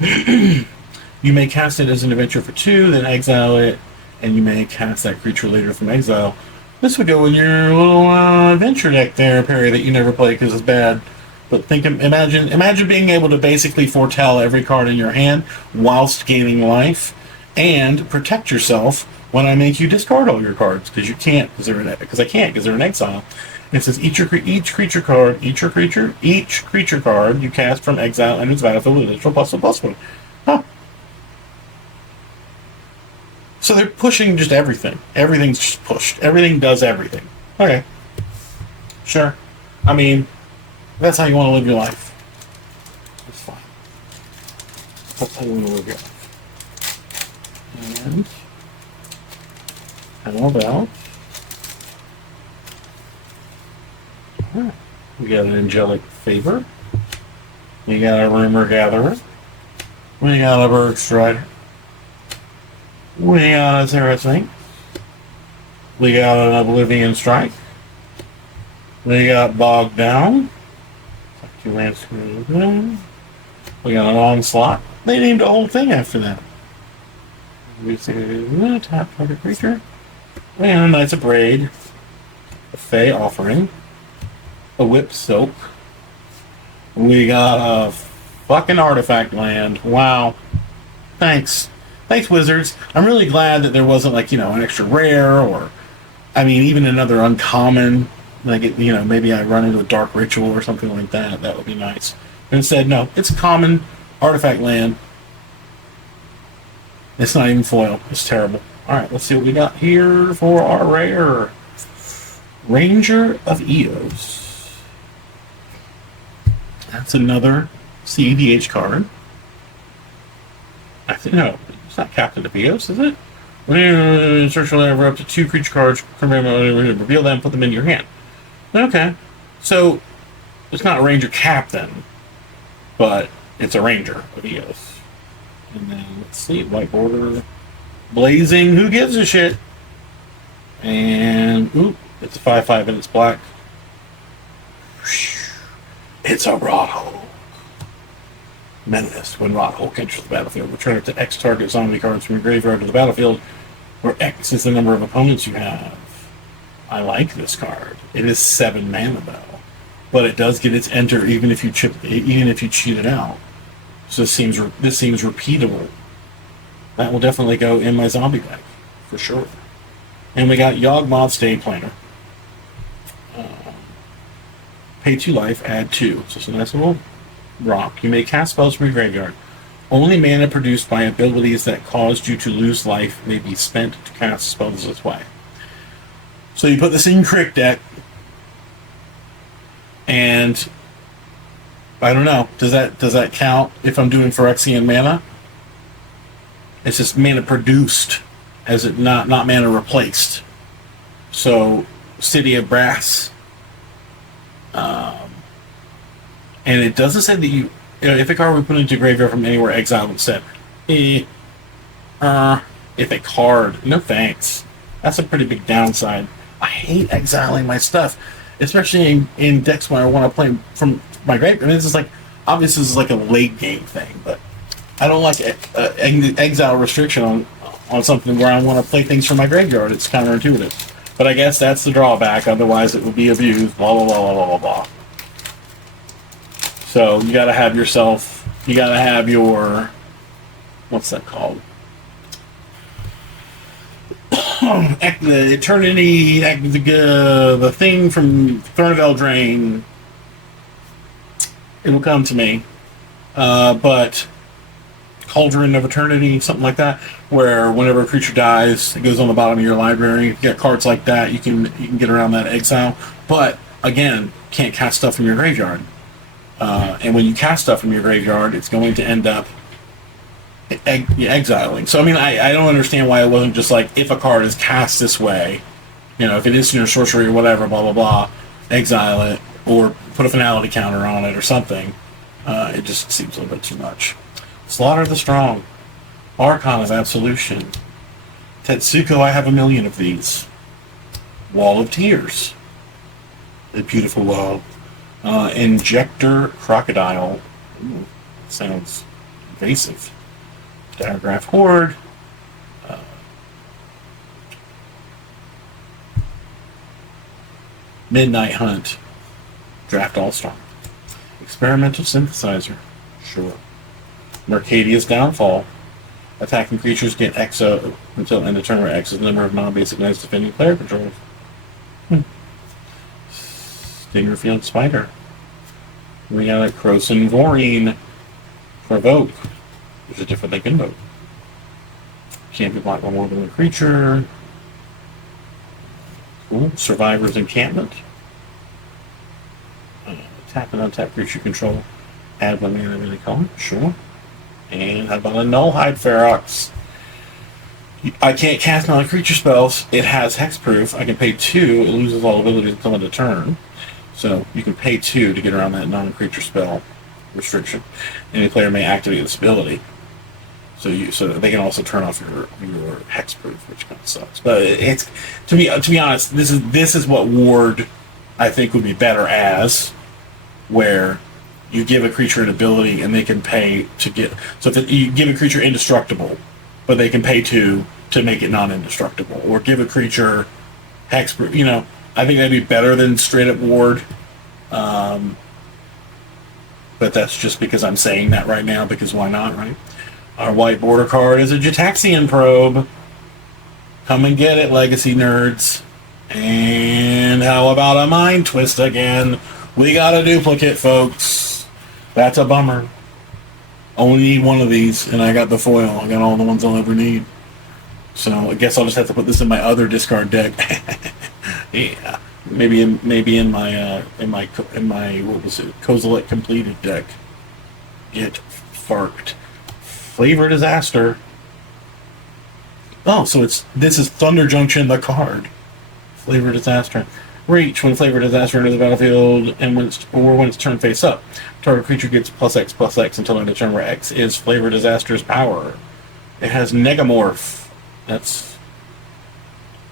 you may cast it as an adventure for 2, then exile it, and you may cast that creature later from exile. This would go in your little adventure deck there, Perry, that you never play because it's bad. But imagine being able to basically foretell every card in your hand whilst gaining life, and protect yourself when I make you discard all your cards, because you can't, because I can't, because they're in exile. And it says each creature card you cast from exile and its battlefield with additional +1/+1. Huh. So they're pushing just everything. Everything's just pushed. Everything does everything. Okay. Sure. I mean, that's how you want to live your life. That's fine. That's how you want to live your life. And how about... Alright. We got an Angelic Favor. We got a Rumor Gatherer. We got a Berg Strider. We got a Terracing. We got an Oblivion Strike. We got Bogged Down. 2 lands. We got an onslaught. They named the whole thing after that. We say tap target creature. And Knights of Braid. A Fey Offering. A Whip Soak. We got a fucking artifact land. Wow. Thanks. Thanks, Wizards. I'm really glad that there wasn't, like, you know, an extra rare or, I mean, even another uncommon. Like, maybe I run into a Dark Ritual or something like that. That would be nice. But instead, no. It's a common artifact land. It's not even foil. It's terrible. Alright, let's see what we got here for our rare. Ranger of Eos. That's another CEDH card. I think, no, it's not Captain of Eos, is it? When you search for up to 2 creature cards, reveal them, put them in your hand. Okay. So, it's not a Ranger Captain, but it's a Ranger of Eos. And then, let's see, white border. Blazing, who gives a shit? And, oop, it's a 5/5 and it's black. It's a Rothulk. Menace. When Rothulk enters the battlefield, return it to X target zombie cards from your graveyard to the battlefield, where X is the number of opponents you have. I like this card. It is 7 mana though, but it does get its enter even if you cheat it out. So this seems repeatable. That will definitely go in my zombie deck for sure. And we got Yawgmoth Stay Planner. Pay 2 life, add 2. So it's a nice little rock. You may cast spells from your graveyard. Only mana produced by abilities that caused you to lose life may be spent to cast spells this way. So you put this in your Crick deck, and I don't know. Does that count if I'm doing Phyrexian mana? It's just mana produced, as it not mana replaced. So City of Brass. And it doesn't say that if a card we put into graveyard from anywhere exiled instead. If a card, no thanks. That's a pretty big downside. I hate exiling my stuff, especially in decks when I want to play from my graveyard. I mean, this is like, obviously this is like a late game thing, but I don't like exile restriction on something where I want to play things from my graveyard. It's counterintuitive. But I guess that's the drawback, otherwise it would be abused, blah, blah, blah, blah, blah, blah, blah. So you gotta have your, what's that called? The Eternity, the thing from Throne of Eldraine. It'll come to me. But Cauldron of Eternity, something like that, where whenever a creature dies, it goes on the bottom of your library. You get cards like that, you can get around that exile. But again, can't cast stuff from your graveyard. And when you cast stuff from your graveyard, it's going to end up exiling. So I mean, I don't understand why it wasn't just like, if a card is cast this way, if it is in your sorcery or whatever, blah blah blah, exile it or put a finality counter on it or something. It just seems a little bit too much. Slaughter the Strong. Archon of Absolution. Tetsuko, I have a million of these. Wall of Tears. The beautiful wall. Injector Crocodile. Ooh, sounds invasive. Diagraph Horde. Midnight Hunt. Draft All-Star. Experimental Synthesizer. Sure. Mercadia's Downfall. Attacking creatures get Exo until end of turn where X is the number of non-basic knights defending player controls. Stingerfield Spider. We got a Croson Vorine. Provoke. There's a different thing invoke. Can't be blocked by more than one creature. Cool. Survivor's Encampment. Tap and untap creature control. Add 1 mana of any color. Sure. And how about a Nullhide Ferox? I can't cast non-creature spells. It has hexproof. I can pay 2. It loses all abilities until end of turn. So you can pay 2 to get around that non-creature spell restriction. Any player may activate this ability. So they can also turn off your hexproof, which kind of sucks. But it's to be honest, this is what Ward I think would be better as, where you give a creature an ability and they can pay to get. So if you give a creature indestructible, but they can pay to make it non-indestructible, or give a creature hexproof. You know, I think that'd be better than straight up ward. But that's just because I'm saying that right now, because why not, right? Our white border card is a Jataxian Probe. Come and get it, Legacy nerds. And how about a Mind Twist again? We got a duplicate, folks. That's a bummer. Only need one of these, and I got the foil. I got all the ones I'll ever need. So I guess I'll just have to put this in my other discard deck. Yeah, maybe in my what was it, Kozilek completed deck. Get farked. Flavor Disaster. Oh, so this is Thunder Junction, the card. Flavor Disaster. Reach. When Flavor Disaster enters the battlefield, and when it's turned face up, target creature gets +X/+X until end of turn, where X is Flavor Disaster's power. It has Negamorph. That's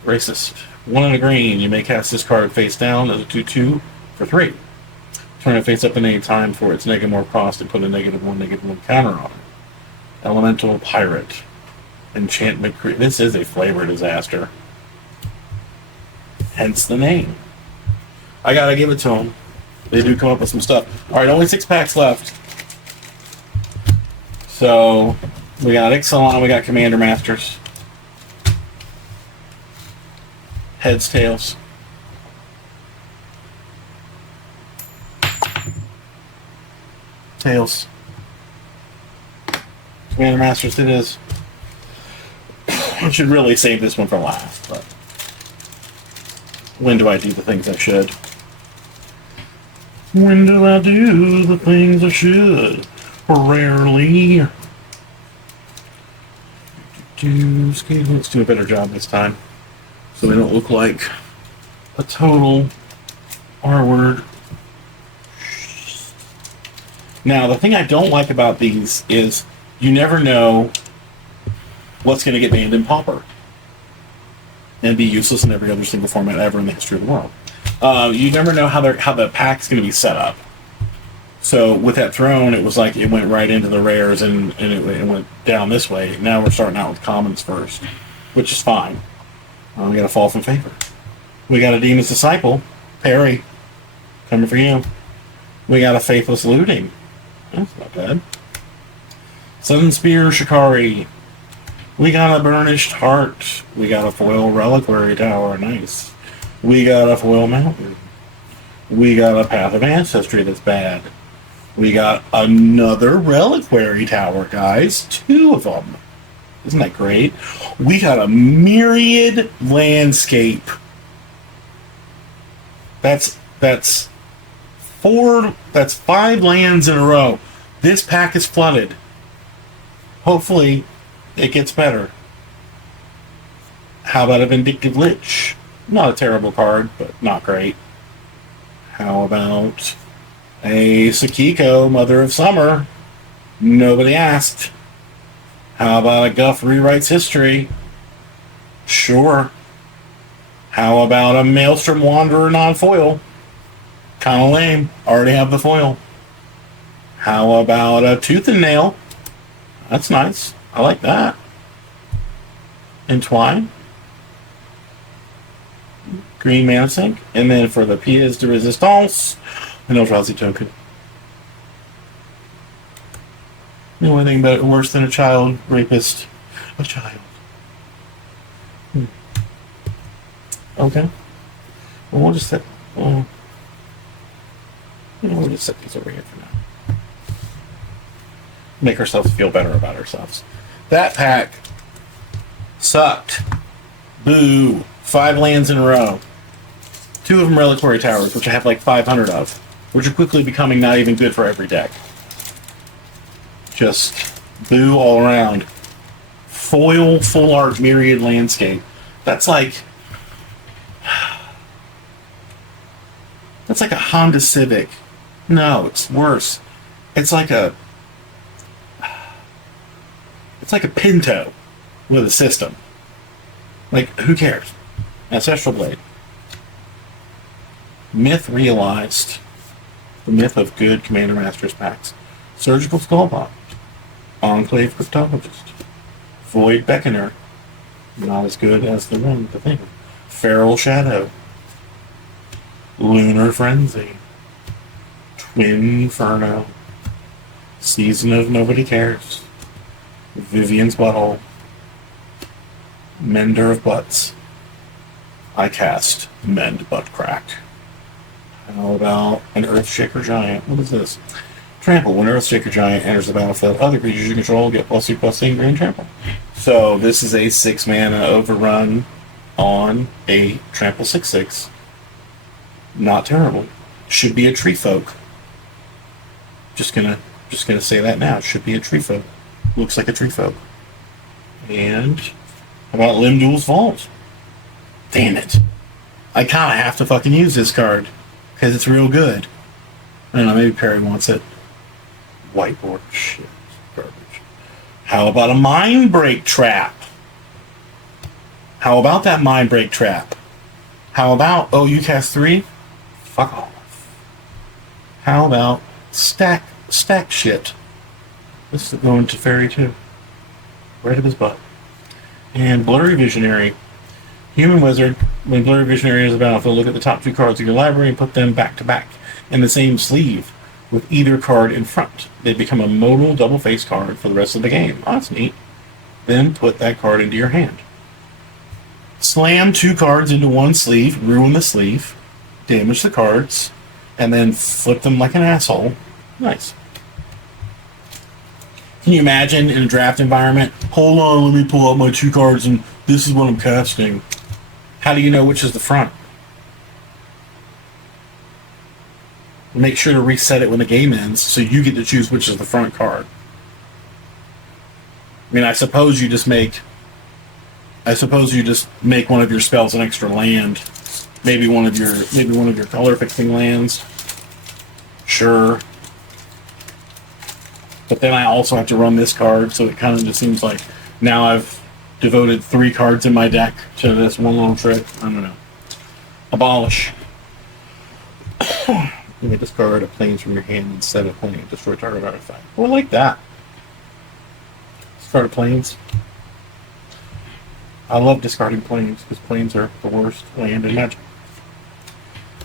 racist. 1 and a green. You may cast this card face down as a 2/2 for 3. Turn it face up in any time for its Negamorph cost and put a -1/-1 counter on it. Elemental Pirate. Enchantment. This is a Flavor Disaster. Hence the name. I gotta give it to them. They do come up with some stuff. Alright, only 6 packs left. So, we got Ixalan, we got Commander Masters. Heads, tails. Tails. Commander Masters it is. I should really save this one for last, but when do I do the things I should? When do I do the things I should? Rarely. Let's do a better job this time, so they don't look like a total R-word. Now, the thing I don't like about these is you never know what's going to get banned in Pauper and be useless in every other single format ever in the history of the world. You never know how the pack's going to be set up. So with that throne, it was like it went right into the rares and it went down this way. Now we're starting out with commons first, which is fine. We got a Fall from Favor. We got a Demon's Disciple, Perry, coming for you. We got a Faithless Looting. That's not bad. Sun Spear Shikari. We got a Burnished Heart. We got a foil Reliquary Tower. Nice. We got a foil Mountain. We got a Path of Ancestry that's bad. We got another Reliquary Tower, guys. 2 of them. Isn't that great? We got a Myriad Landscape. That's 5 lands in a row. This pack is flooded. Hopefully, it gets better. How about a Vindictive Lich? Not a terrible card, but not great. How about a Sakiko, Mother of Summer? Nobody asked. How about a Guff Rewrites History? Sure. How about a Maelstrom Wanderer non-foil? Kinda lame. Already have the foil. How about a Tooth and Nail? That's nice. I like that. Entwine. Green Mana Sink. And then for the Pièce de Resistance, an Eldrazi token. The only thing but worse than a child rapist. A child. Okay. Well, we'll just set. We'll just set these over here for now. Make ourselves feel better about ourselves. That pack sucked. Boo. 5 lands in a row. 2 of them Reliquary Towers, which I have like 500 of, which are quickly becoming not even good for every deck. Just boo all around. Foil Full Art Myriad Landscape. That's like a Honda Civic. No, it's worse. It's like a Pinto with a system. Like, who cares? Ancestral Blade. Myth Realized. The Myth of Good Commander Masters packs. Surgical Skullbot. Enclave Cryptologist. Void Beckoner. Not as good as the thing. Feral Shadow. Lunar Frenzy. Twin Inferno. Season of Nobody Cares. Vivian's Butthole. Mender of Butts. I cast Mend Butt Crack. How about an Earthshaker Giant? What is this? Trample. When Earthshaker Giant enters the battlefield, other creatures you control get +2/+8 green trample. So this is a 6-mana overrun on a trample 6/6. Not terrible. Should be a tree folk. Just gonna say that now. Should be a tree folk. Looks like a tree folk. And how about Limduel's Vault? Damn it. I kinda have to fucking use this card. Because it's real good. I don't know, maybe Perry wants it. Whiteboard. Shit. Garbage. How about a Mind Break Trap? How about that Mind Break Trap? How about, oh, you cast 3? Fuck off. How about stack shit? This is going to Fairy too. Right up his butt. And Blurry Visionary. Human Wizard. When Blurry Visionary is a battlefield, look at the top 2 cards of your library and put them back to back in the same sleeve with either card in front. They become a modal double-face card for the rest of the game. Oh, that's neat. Then put that card into your hand. Slam 2 cards into one sleeve, ruin the sleeve, damage the cards, and then flip them like an asshole. Nice. Can you imagine in a draft environment? Hold on, let me pull out my 2 cards and this is what I'm casting. How do you know which is the front? Make sure to reset it when the game ends so you get to choose which is the front card. I mean, I suppose you just make one of your spells an extra land. Maybe one of your color fixing lands. Sure. But then I also have to run this card, so it kind of just seems like now I've devoted 3 cards in my deck to this one little trick. I don't know. Abolish. You may discard a planes from your hand instead of playing a destroy target artifact. Oh, I like that. Discard planes. I love discarding planes because planes are the worst land in Magic.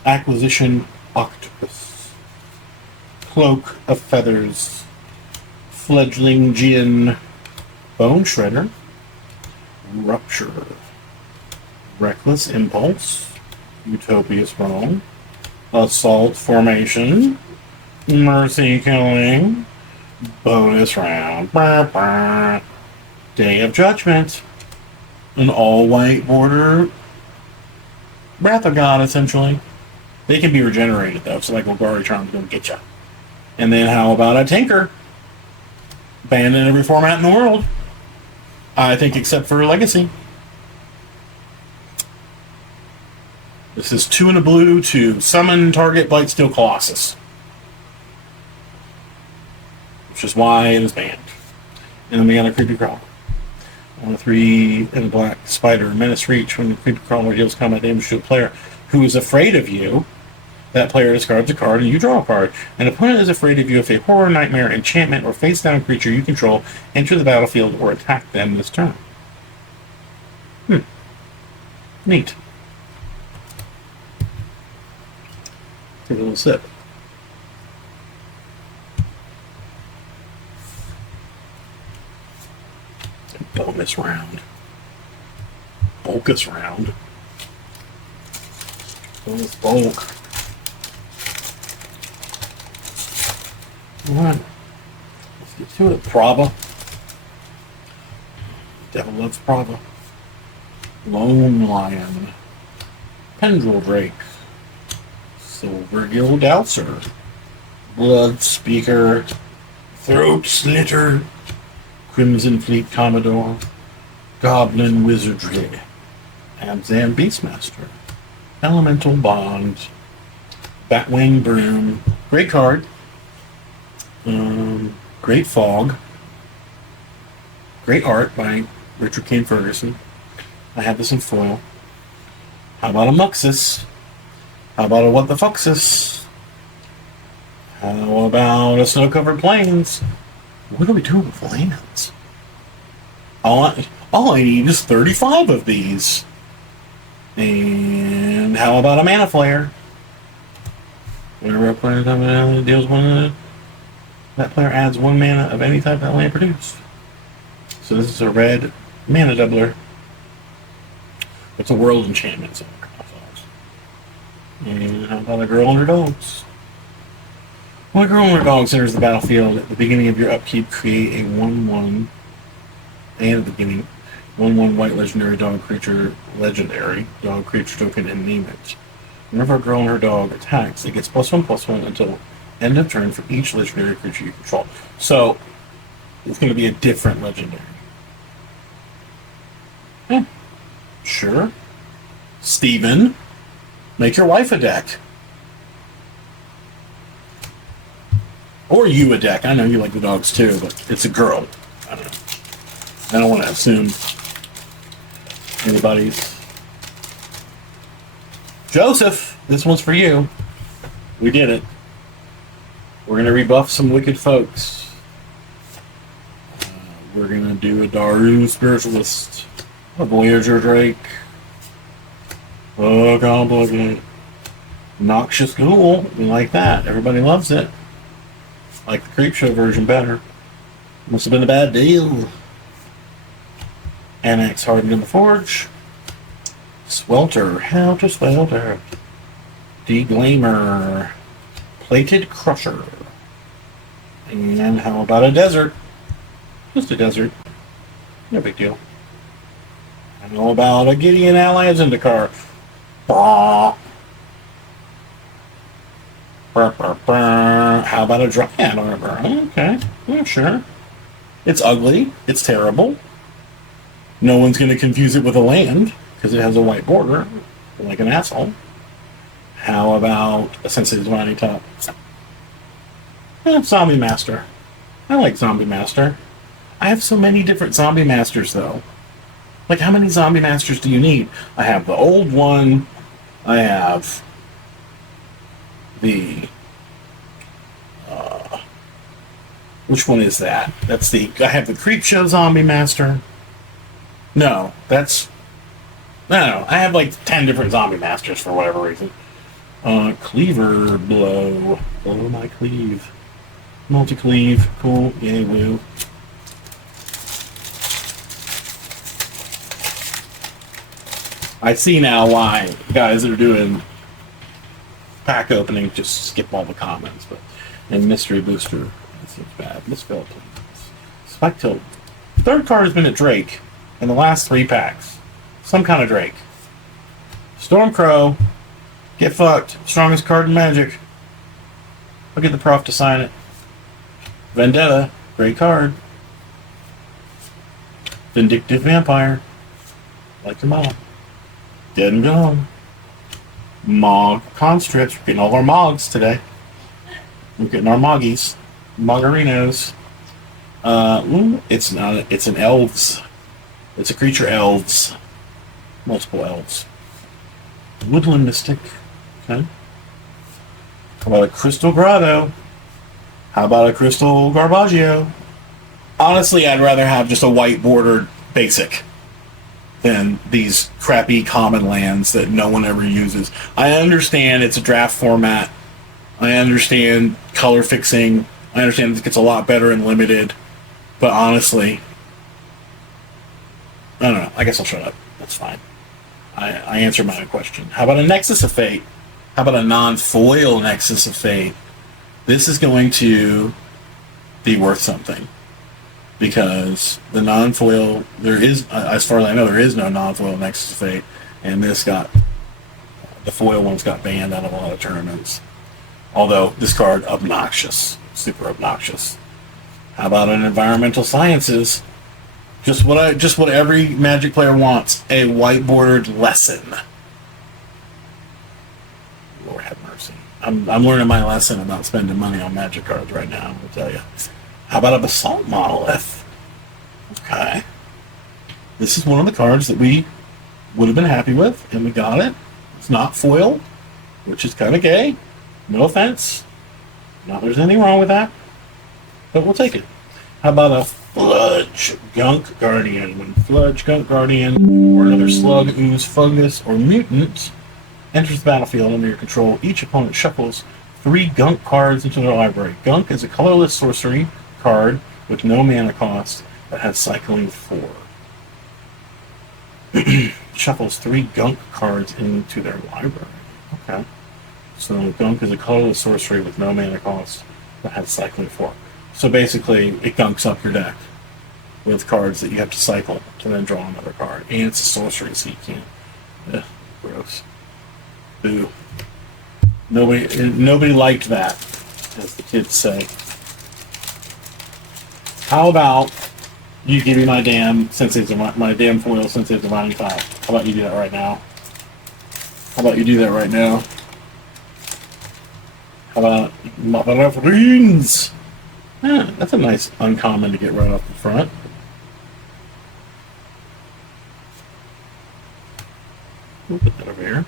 Acquisition Octopus. Cloak of Feathers. Fledgling Djinn. Bone Shredder. Rupture. Reckless Impulse. Utopia Sprawl. Assault Formation. Mercy Killing. Bonus Round. Day of Judgment. An all-white border Wrath of God, essentially. They can be regenerated, though, so like Golgari Charm's gonna get ya. And then how about a Tinker? Banned in every format in the world. I think except for Legacy. This is 2 and a blue to summon target Blightsteel Colossus. Which is why it is banned. And then we got a Creepy Crawler. On a 3 and a black spider. Menace Reach. When the Creepy Crawler deals combat damage to a player who is afraid of you, that player discards a card and you draw a card. An opponent is afraid of you if a horror, nightmare, enchantment, or face-down creature you control enter the battlefield or attack them this turn. Neat. Take a little sip. Bonus round. Bulkus round. Bonus bulk. Alright. Let's get to it. Prava. Devil loves Prava. Lone Lion. Pendril Drake. Silvergill Doubtser. Blood Speaker. Throat Slitter. Crimson Fleet Commodore. Goblin Wizardry. Abzan Beastmaster. Elemental Bond. Batwing Broom. Great card. Great Fog. Great art by Richard Kane Ferguson. I have this in foil. How about a Muxus? How about a What the Fuxus? How about a snow-covered plains? What do we do with lands? All I need is 35 of these. And how about a mana flare? Whenever a player deals one, that player adds 1 mana of any type that land produced. So this is a red mana doubler. It's a world enchantment, so and how about a girl and her dogs? When a girl and her dogs enters the battlefield at the beginning of your upkeep, create a 1/1 and at the beginning 1/1 white legendary dog creature token and name it. Whenever a girl and her dog attacks, it gets +1/+1 until end of turn for each legendary creature you control. So it's going to be a different legendary. Yeah, sure. Steven, make your wife a deck. Or you a deck. I know you like the dogs too, but it's a girl. I don't know. I don't want to assume anybody's. Joseph, this one's for you. We did it. We're going to rebuff some wicked folks. We're going to do a Daru Spiritualist, a Voyager Drake, a Goblin, Noxious Ghoul. We like that. Everybody loves it. Like the Creepshow version better. Must have been a bad deal. Annex Hardened in the Forge. Swelter. How to Swelter. Deglamer. Plated Crusher. And how about a desert? Just a desert. No big deal. How about a Gideon Ally Zendikar? How about a Dryad Arbor? Okay, yeah, sure. It's ugly. It's terrible. No one's going to confuse it with a land because it has a white border, like an asshole. How about a Sensei's Mighty Top? Zombie Master. I like Zombie Master. I have so many different Zombie Masters, though. Like, how many Zombie Masters do you need? I have the old one. I have the... which one is that? That's the... I have the Creepshow Zombie Master. No, that's... No, I have like 10 different Zombie Masters for whatever reason. Cleaver Blow. Blow my cleave. Multi-cleave. Cool. Yay, woo. I see now why guys that are doing pack opening just skip all the comments. But and Mystery Booster, that seems bad. Misspelled. Spike Tilt. Third card has been a Drake in the last 3 packs. Some kind of Drake. Stormcrow. Get fucked. Strongest card in Magic. I'll get the prof to sign it. Vendetta. Great card. Vindictive Vampire. Like your mom. Dead and Gone. Mog Constricts. We're getting all our Mogs today. We're getting our Moggies. Moggerinos. It's not. It's an Elves. It's a creature Elves. Multiple Elves. Woodland Mystic. Okay. How about a Crystal Grotto? How about a Crystal Garbaggio? Honestly, I'd rather have just a white bordered basic than these crappy common lands that no one ever uses. I understand it's a draft format. I understand color fixing. I understand it gets a lot better in limited. But honestly, I don't know. I guess I'll shut up. That's fine. I answered my own question. How about a Nexus of Fate? How about a non-foil Nexus of Fate? This is going to be worth something. Because the non-foil, there is, as far as I know, there is no non-foil Nexus of Fate. And this got, the foil ones got banned out of a lot of tournaments. Although, this card, obnoxious. Super obnoxious. How about an Environmental Sciences? Just what every Magic player wants. A white-bordered lesson. Lord have mercy. I'm learning my lesson about spending money on Magic cards right now, I'll tell you. How about a Basalt Monolith? Okay. This is one of the cards that we would have been happy with, and we got it. It's not foil, which is kind of gay. No offense. Not there's anything wrong with that, but we'll take it. How about a Fludge Gunk Guardian? When Fludge Gunk Guardian or another slug, ooze, fungus, or mutant enters the battlefield under your control, each opponent shuffles 3 Gunk cards into their library. Gunk is a colorless sorcery card with no mana cost that has cycling 4. Shuffles 3 Gunk cards into their library. Okay. So Gunk is a colorless sorcery with no mana cost that has cycling 4. So basically, it gunks up your deck with cards that you have to cycle to then draw another card. And it's a sorcery, so you can't. Ugh, gross. Boo. Nobody liked that, as the kids say. How about you give me my damn my damn foil Sensei's Divining File? How about you do that right now? How about you do that right now? How about Mavarafrins? Yeah, that's a nice uncommon to get right off the front. We'll put that over here.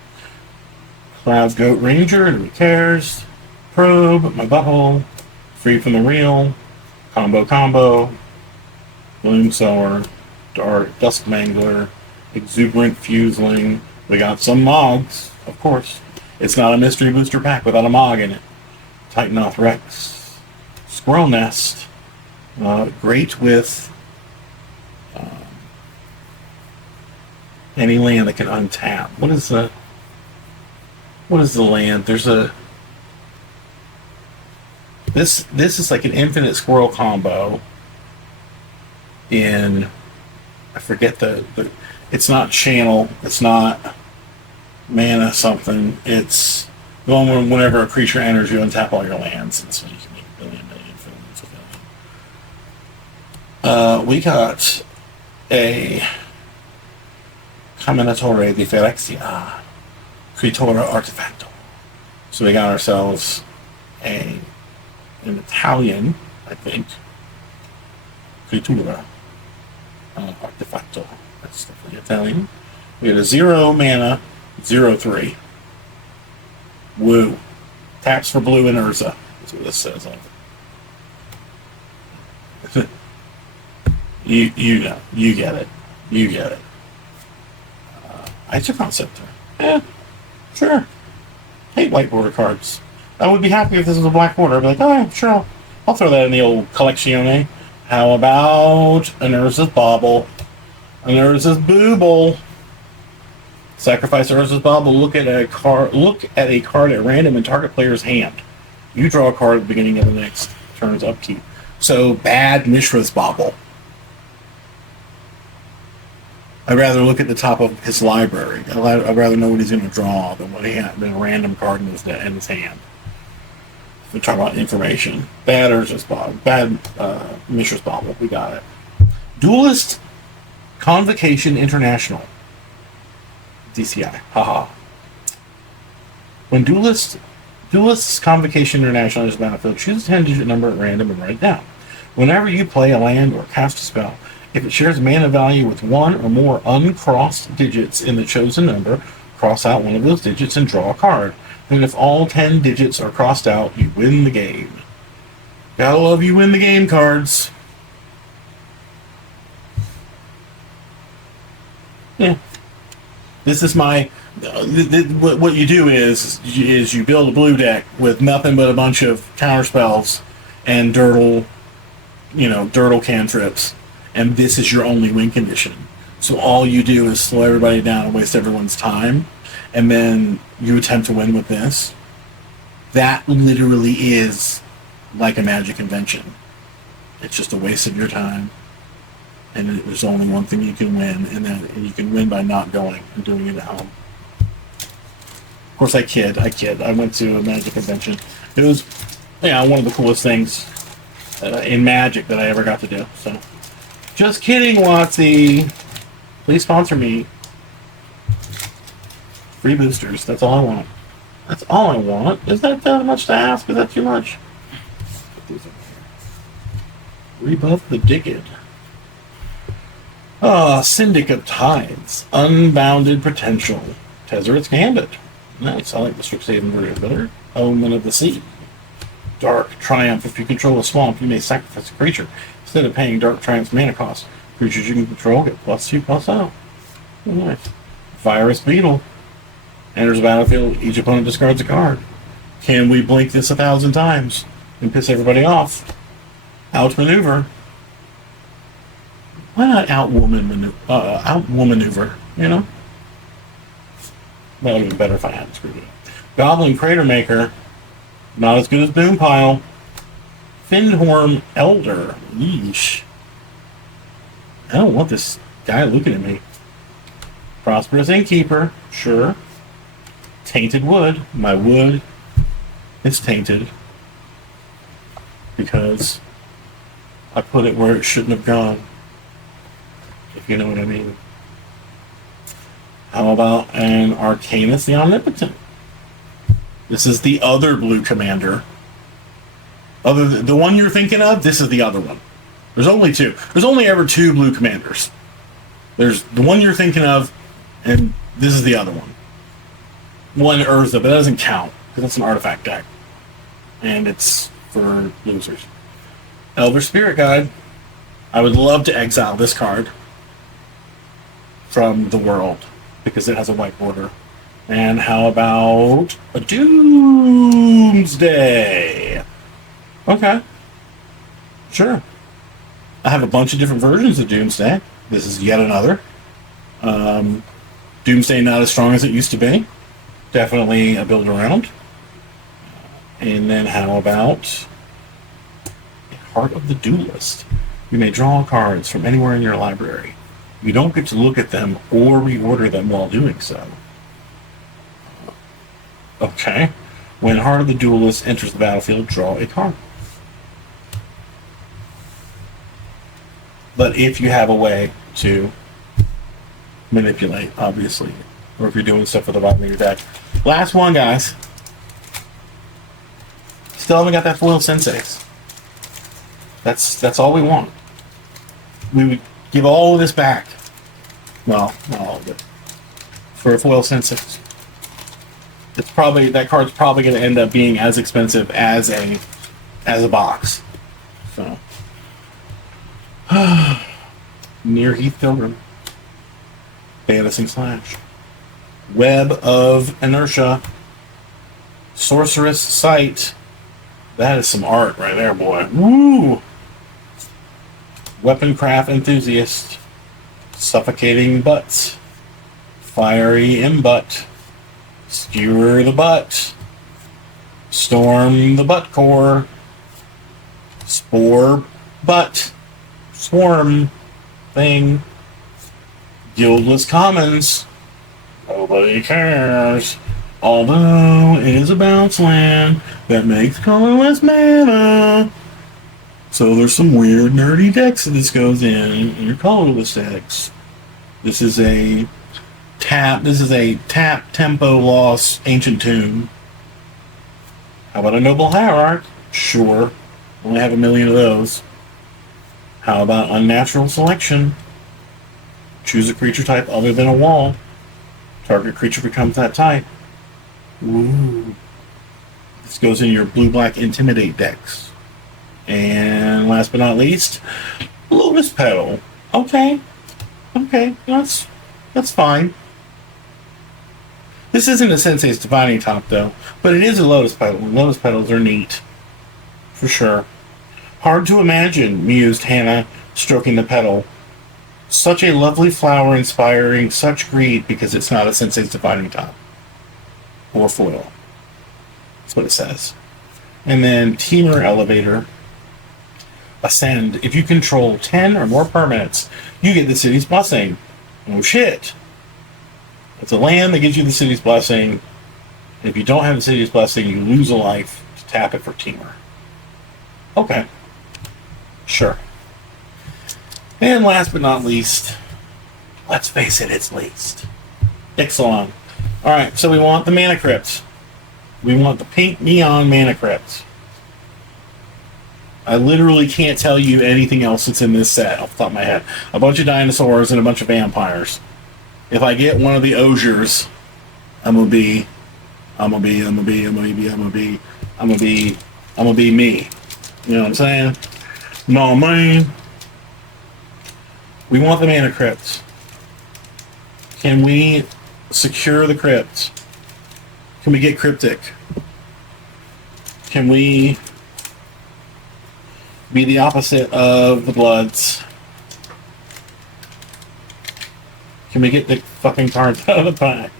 Cloud Goat Ranger, who cares? Probe, my butthole. Free from the Real. Combo. Bloom Sower. Dark Dusk Mangler. Exuberant Fuseling. We got some Mogs, of course. It's not a mystery booster pack without a Mog in it. Titanoth Rex. Squirrel Nest. Great with any land that can untap. What is the land? There's a this is like an infinite squirrel combo in, I forget the it's not channel, it's not mana something, it's the one where whenever a creature enters you untap all your lands, and so you can make a billion films with it. We got a Camminatore di Phyrexia, Creatura Artefacto. So we got ourselves an Italian, I think, Creatura Artefacto. That's definitely Italian. We had a 0 mana, 0/3. Woo. Taps for blue and Urza. That's what this says on it. You know. You get it. Ice Conceptor. Yeah. Sure. Hate white border cards. I would be happy if this was a black border. I'd be like, oh, sure. I'll throw that in the old collection. How about an Urza's Bauble? An Urza's Booble. Sacrifice Urza's Bauble. Look at a card at random in target player's hand. You draw a card at the beginning of the next turn's upkeep. So bad Mishra's Bauble. I'd rather look at the top of his library. I'd rather know what he's going to draw than a random card in his hand. We're talking about information. Bad Urza's Bauble. Bad Mishra's Bauble. We got it. Duelist Convocation International. DCI. Haha. When Duelist's Convocation International is battlefield, choose a 10-digit number at random and write it down. Whenever you play a land or cast a spell, if it shares mana value with one or more uncrossed digits in the chosen number, cross out one of those digits and draw a card. And if all 10 digits are crossed out, you win the game. Gotta love you win the game cards. Yeah. This is my... what you do is you build a blue deck with nothing but a bunch of counter spells and Dirtle cantrips. And this is your only win condition. So all you do is slow everybody down and waste everyone's time, and then you attempt to win with this. That literally is like a Magic convention. It's just a waste of your time, and there's only one thing you can win, and you can win by not going and doing it at home. Of course, I kid. I went to a Magic convention. It was, one of the coolest things in Magic that I ever got to do. So. Just kidding, WotC. Please sponsor me. Free boosters. That's all I want. That's all I want. Is that much to ask? Is that too much? Put these over here. Rebuff the Dicked. Syndic of Tides. Unbounded Potential. Tezzeret's Gambit. Nice. I like the Strixhaven Vertigo better. Omen of the Sea. Dark Triumph. If you control a swamp, you may sacrifice a creature. Instead of paying Dark Triumph's mana cost, creatures you can control get +2/+0. Oh, nice. Virus Beetle. Enters the battlefield, each opponent discards a card. Can we blink this 1,000 times and piss everybody off? Outmaneuver. Why not outmaneuver, you know? That would have been better if I hadn't screwed it up. Goblin Crater Maker. Not as good as Boompile. Findhorn Elder. Yeesh. I don't want this guy looking at me. Prosperous Innkeeper. Sure. Tainted Wood. My wood is tainted because I put it where it shouldn't have gone. If you know what I mean. How about an Arcanus the Omnipotent? This is the other blue commander. The one you're thinking of, this is the other one. There's only two. There's only ever two blue commanders. There's the one you're thinking of, and this is the other one. One Urza, but that doesn't count, because it's an artifact deck. And it's for losers. Elder Spirit Guide. I would love to exile this card from the world, because it has a white border. And how about a Doomsday? Okay. Sure. I have a bunch of different versions of Doomsday. This is yet another. Doomsday not as strong as it used to be. Definitely a build around. And then how about Heart of the Duelist? You may draw cards from anywhere in your library. You don't get to look at them or reorder them while doing so. Okay. When Heart of the Duelist enters the battlefield, draw a card. But if you have a way to manipulate, obviously, or if you're doing stuff with the bottom of your deck. Last one, guys. Still haven't got that foil Senseis. That's all we want. We would give all of this back. Well, not all of it. For a foil Senseis. That card's probably going to end up being as expensive as a box. So, Near Heath Pilgrim, Vanishing Slash, Web of Inertia, Sorceress Sight. That is some art right there, boy. Woo! Weaponcraft Enthusiast, Suffocating Butts, Fiery Imbutt, Skewer the Butt, Storm the Butt Core, Spore Butt, Swarm Thing, Guildless Commons, Nobody Cares, although it is a bounce land that makes colorless mana. So there's some weird nerdy decks that this goes in your colorless decks. This is a tap tempo loss ancient tomb. How about a Noble Hierarch? Sure. Only have 1 million of those. How about Unnatural Selection? Choose a creature type other than a wall. Target creature becomes that type. Ooh. This goes in your blue-black Intimidate decks. And last but not least, Lotus Petal. Okay, that's fine. This isn't a Sensei's Divining Top, though, but it is a Lotus Petal, and Lotus Petals are neat. For sure. Hard to imagine, mused Hannah, stroking the petal. Such a lovely flower inspiring such greed because it's not a Sensei's Divining Top. Or foil. That's what it says. And then Teamer Elevator. Ascend. If you control 10 or more permanents, you get the city's blessing. Oh shit. It's a land that gives you the city's blessing. If you don't have the city's blessing, you lose a life to tap it for Teamer. Okay. Sure. And last but not least, let's face it, it's least. Ixalan. Alright, so we want the Mana Crypt. We want the pink neon Mana Crypt. I literally can't tell you anything else that's in this set off the top of my head. A bunch of dinosaurs and a bunch of vampires. If I get one of the Osiers, I'm gonna be I'm gonna be me. You know what I'm saying? No, man. We want the mana crypts. Can we secure the crypt? Can we get cryptic? Can we be the opposite of the Bloods? Can we get the fucking cards out of the pack?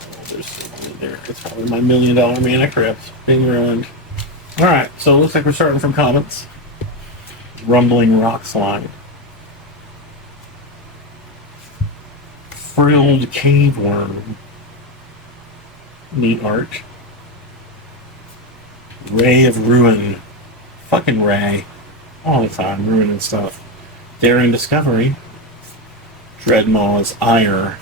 Oh, there's one in there. It's probably my $1 million mana crypt being ruined. Alright, so it looks like we're starting from comments. Rumbling rock slide. Frilled cave worm. Neat art. Ray of Ruin. Fucking Ray. All the time, ruining stuff. Daring Discovery. Dreadmaw's Ire.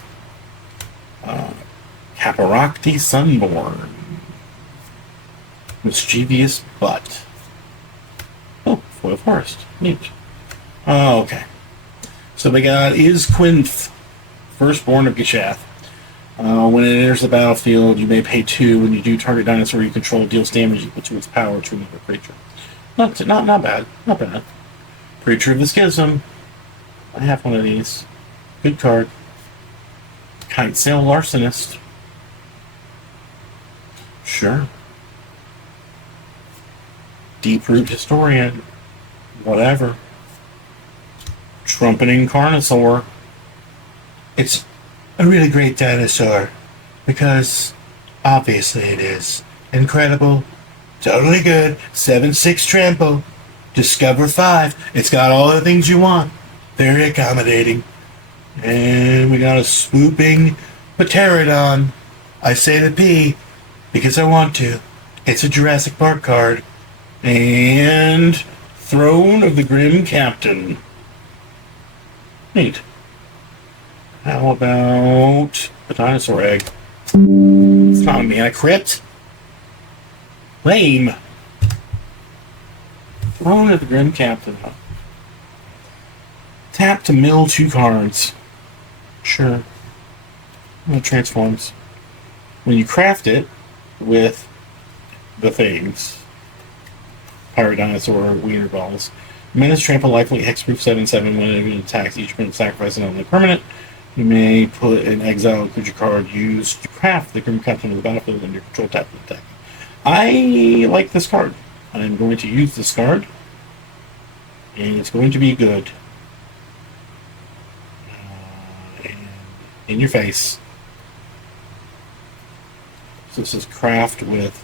Caparocti Sunborn. Mischievous Butt. Oh, Foil Forest. Neat. Oh, okay. So we got Is Quinth, Firstborn of Gishath. When it enters the battlefield, you may pay 2. When you do, target dinosaur you control deals damage equal to its power to another creature. Not bad. Not bad. Creature of the Schism. I have one of these. Good card. Kite Sail Larcenist. Sure. Deep-Root Historian. Whatever. Trumpeting Carnosaur. It's a really great dinosaur because obviously it is. Incredible. Totally good. 7/6 trample. Discover 5. It's got all the things you want. Very accommodating. And we got a swooping Pterodon. I say the P because I want to. It's a Jurassic Park card. And Throne of the Grim Captain. Neat. How about a dinosaur egg? It's not a mana crypt. Lame. Throne of the Grim Captain. Tap to mill 2 cards. Sure. It transforms. When you craft it with the things, Pirate Dinosaur, Wiener Balls, Menace, Trample, Lifelink, Hexproof 7/7. When it attacks, each opponent sacrifice an only permanent. You may put an exile creature card used to craft the Grim Captain of the battlefield under your control tap to attack. I like this card. I'm going to use this card. And it's going to be good. And in your face. So this is craft with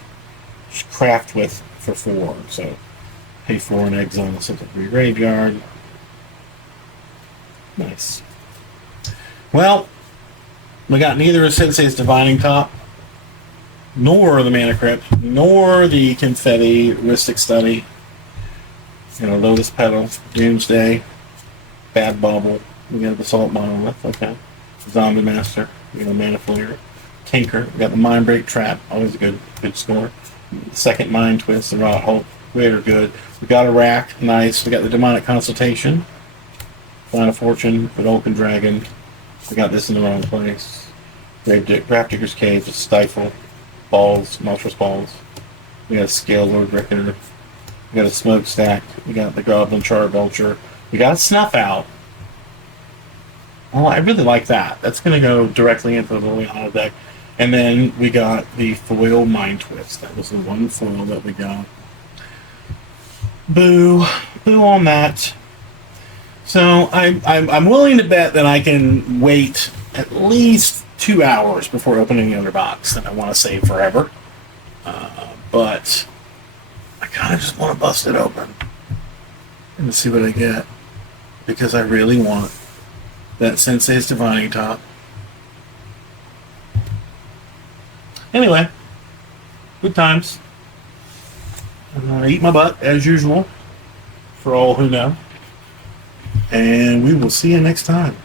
for 4. So pay 4 and exile and send it to your graveyard. Nice. Well, we got neither of Sensei's Divining Top, nor the Mana Crypt, nor the Confetti Ristic Study. Lotus Petal, Doomsday, Bad Bubble. We got the Salt Monolith, okay. Zombie Master, we got Mana Flare. Tinker, we got the Mind Break Trap, always a good score. Second Mind Twist, the Rot Hope, great or good. We got a Rack, nice. We got the Demonic Consultation, Final Fortune, Godolphin Dragon. We got this in the wrong place. Grafdigger's Cave, Stifle, Balls, Monstrous Balls. We got a Scale Lord Reckoner. We got a Smokestack. We got the Goblin Char Vulture. We got a Snuff Out. Oh, I really like that. That's going to go directly into the Liliana deck. And then we got the Foil Mind Twist. That was the one foil that we got. Boo. Boo on that. So I'm willing to bet that I can wait at least 2 hours before opening the other box, and I want to save forever. But I kind of just want to bust it open and see what I get, because I really want that Sensei's Divining Top. Anyway, good times. I eat my butt as usual, for all who know. And we will see you next time.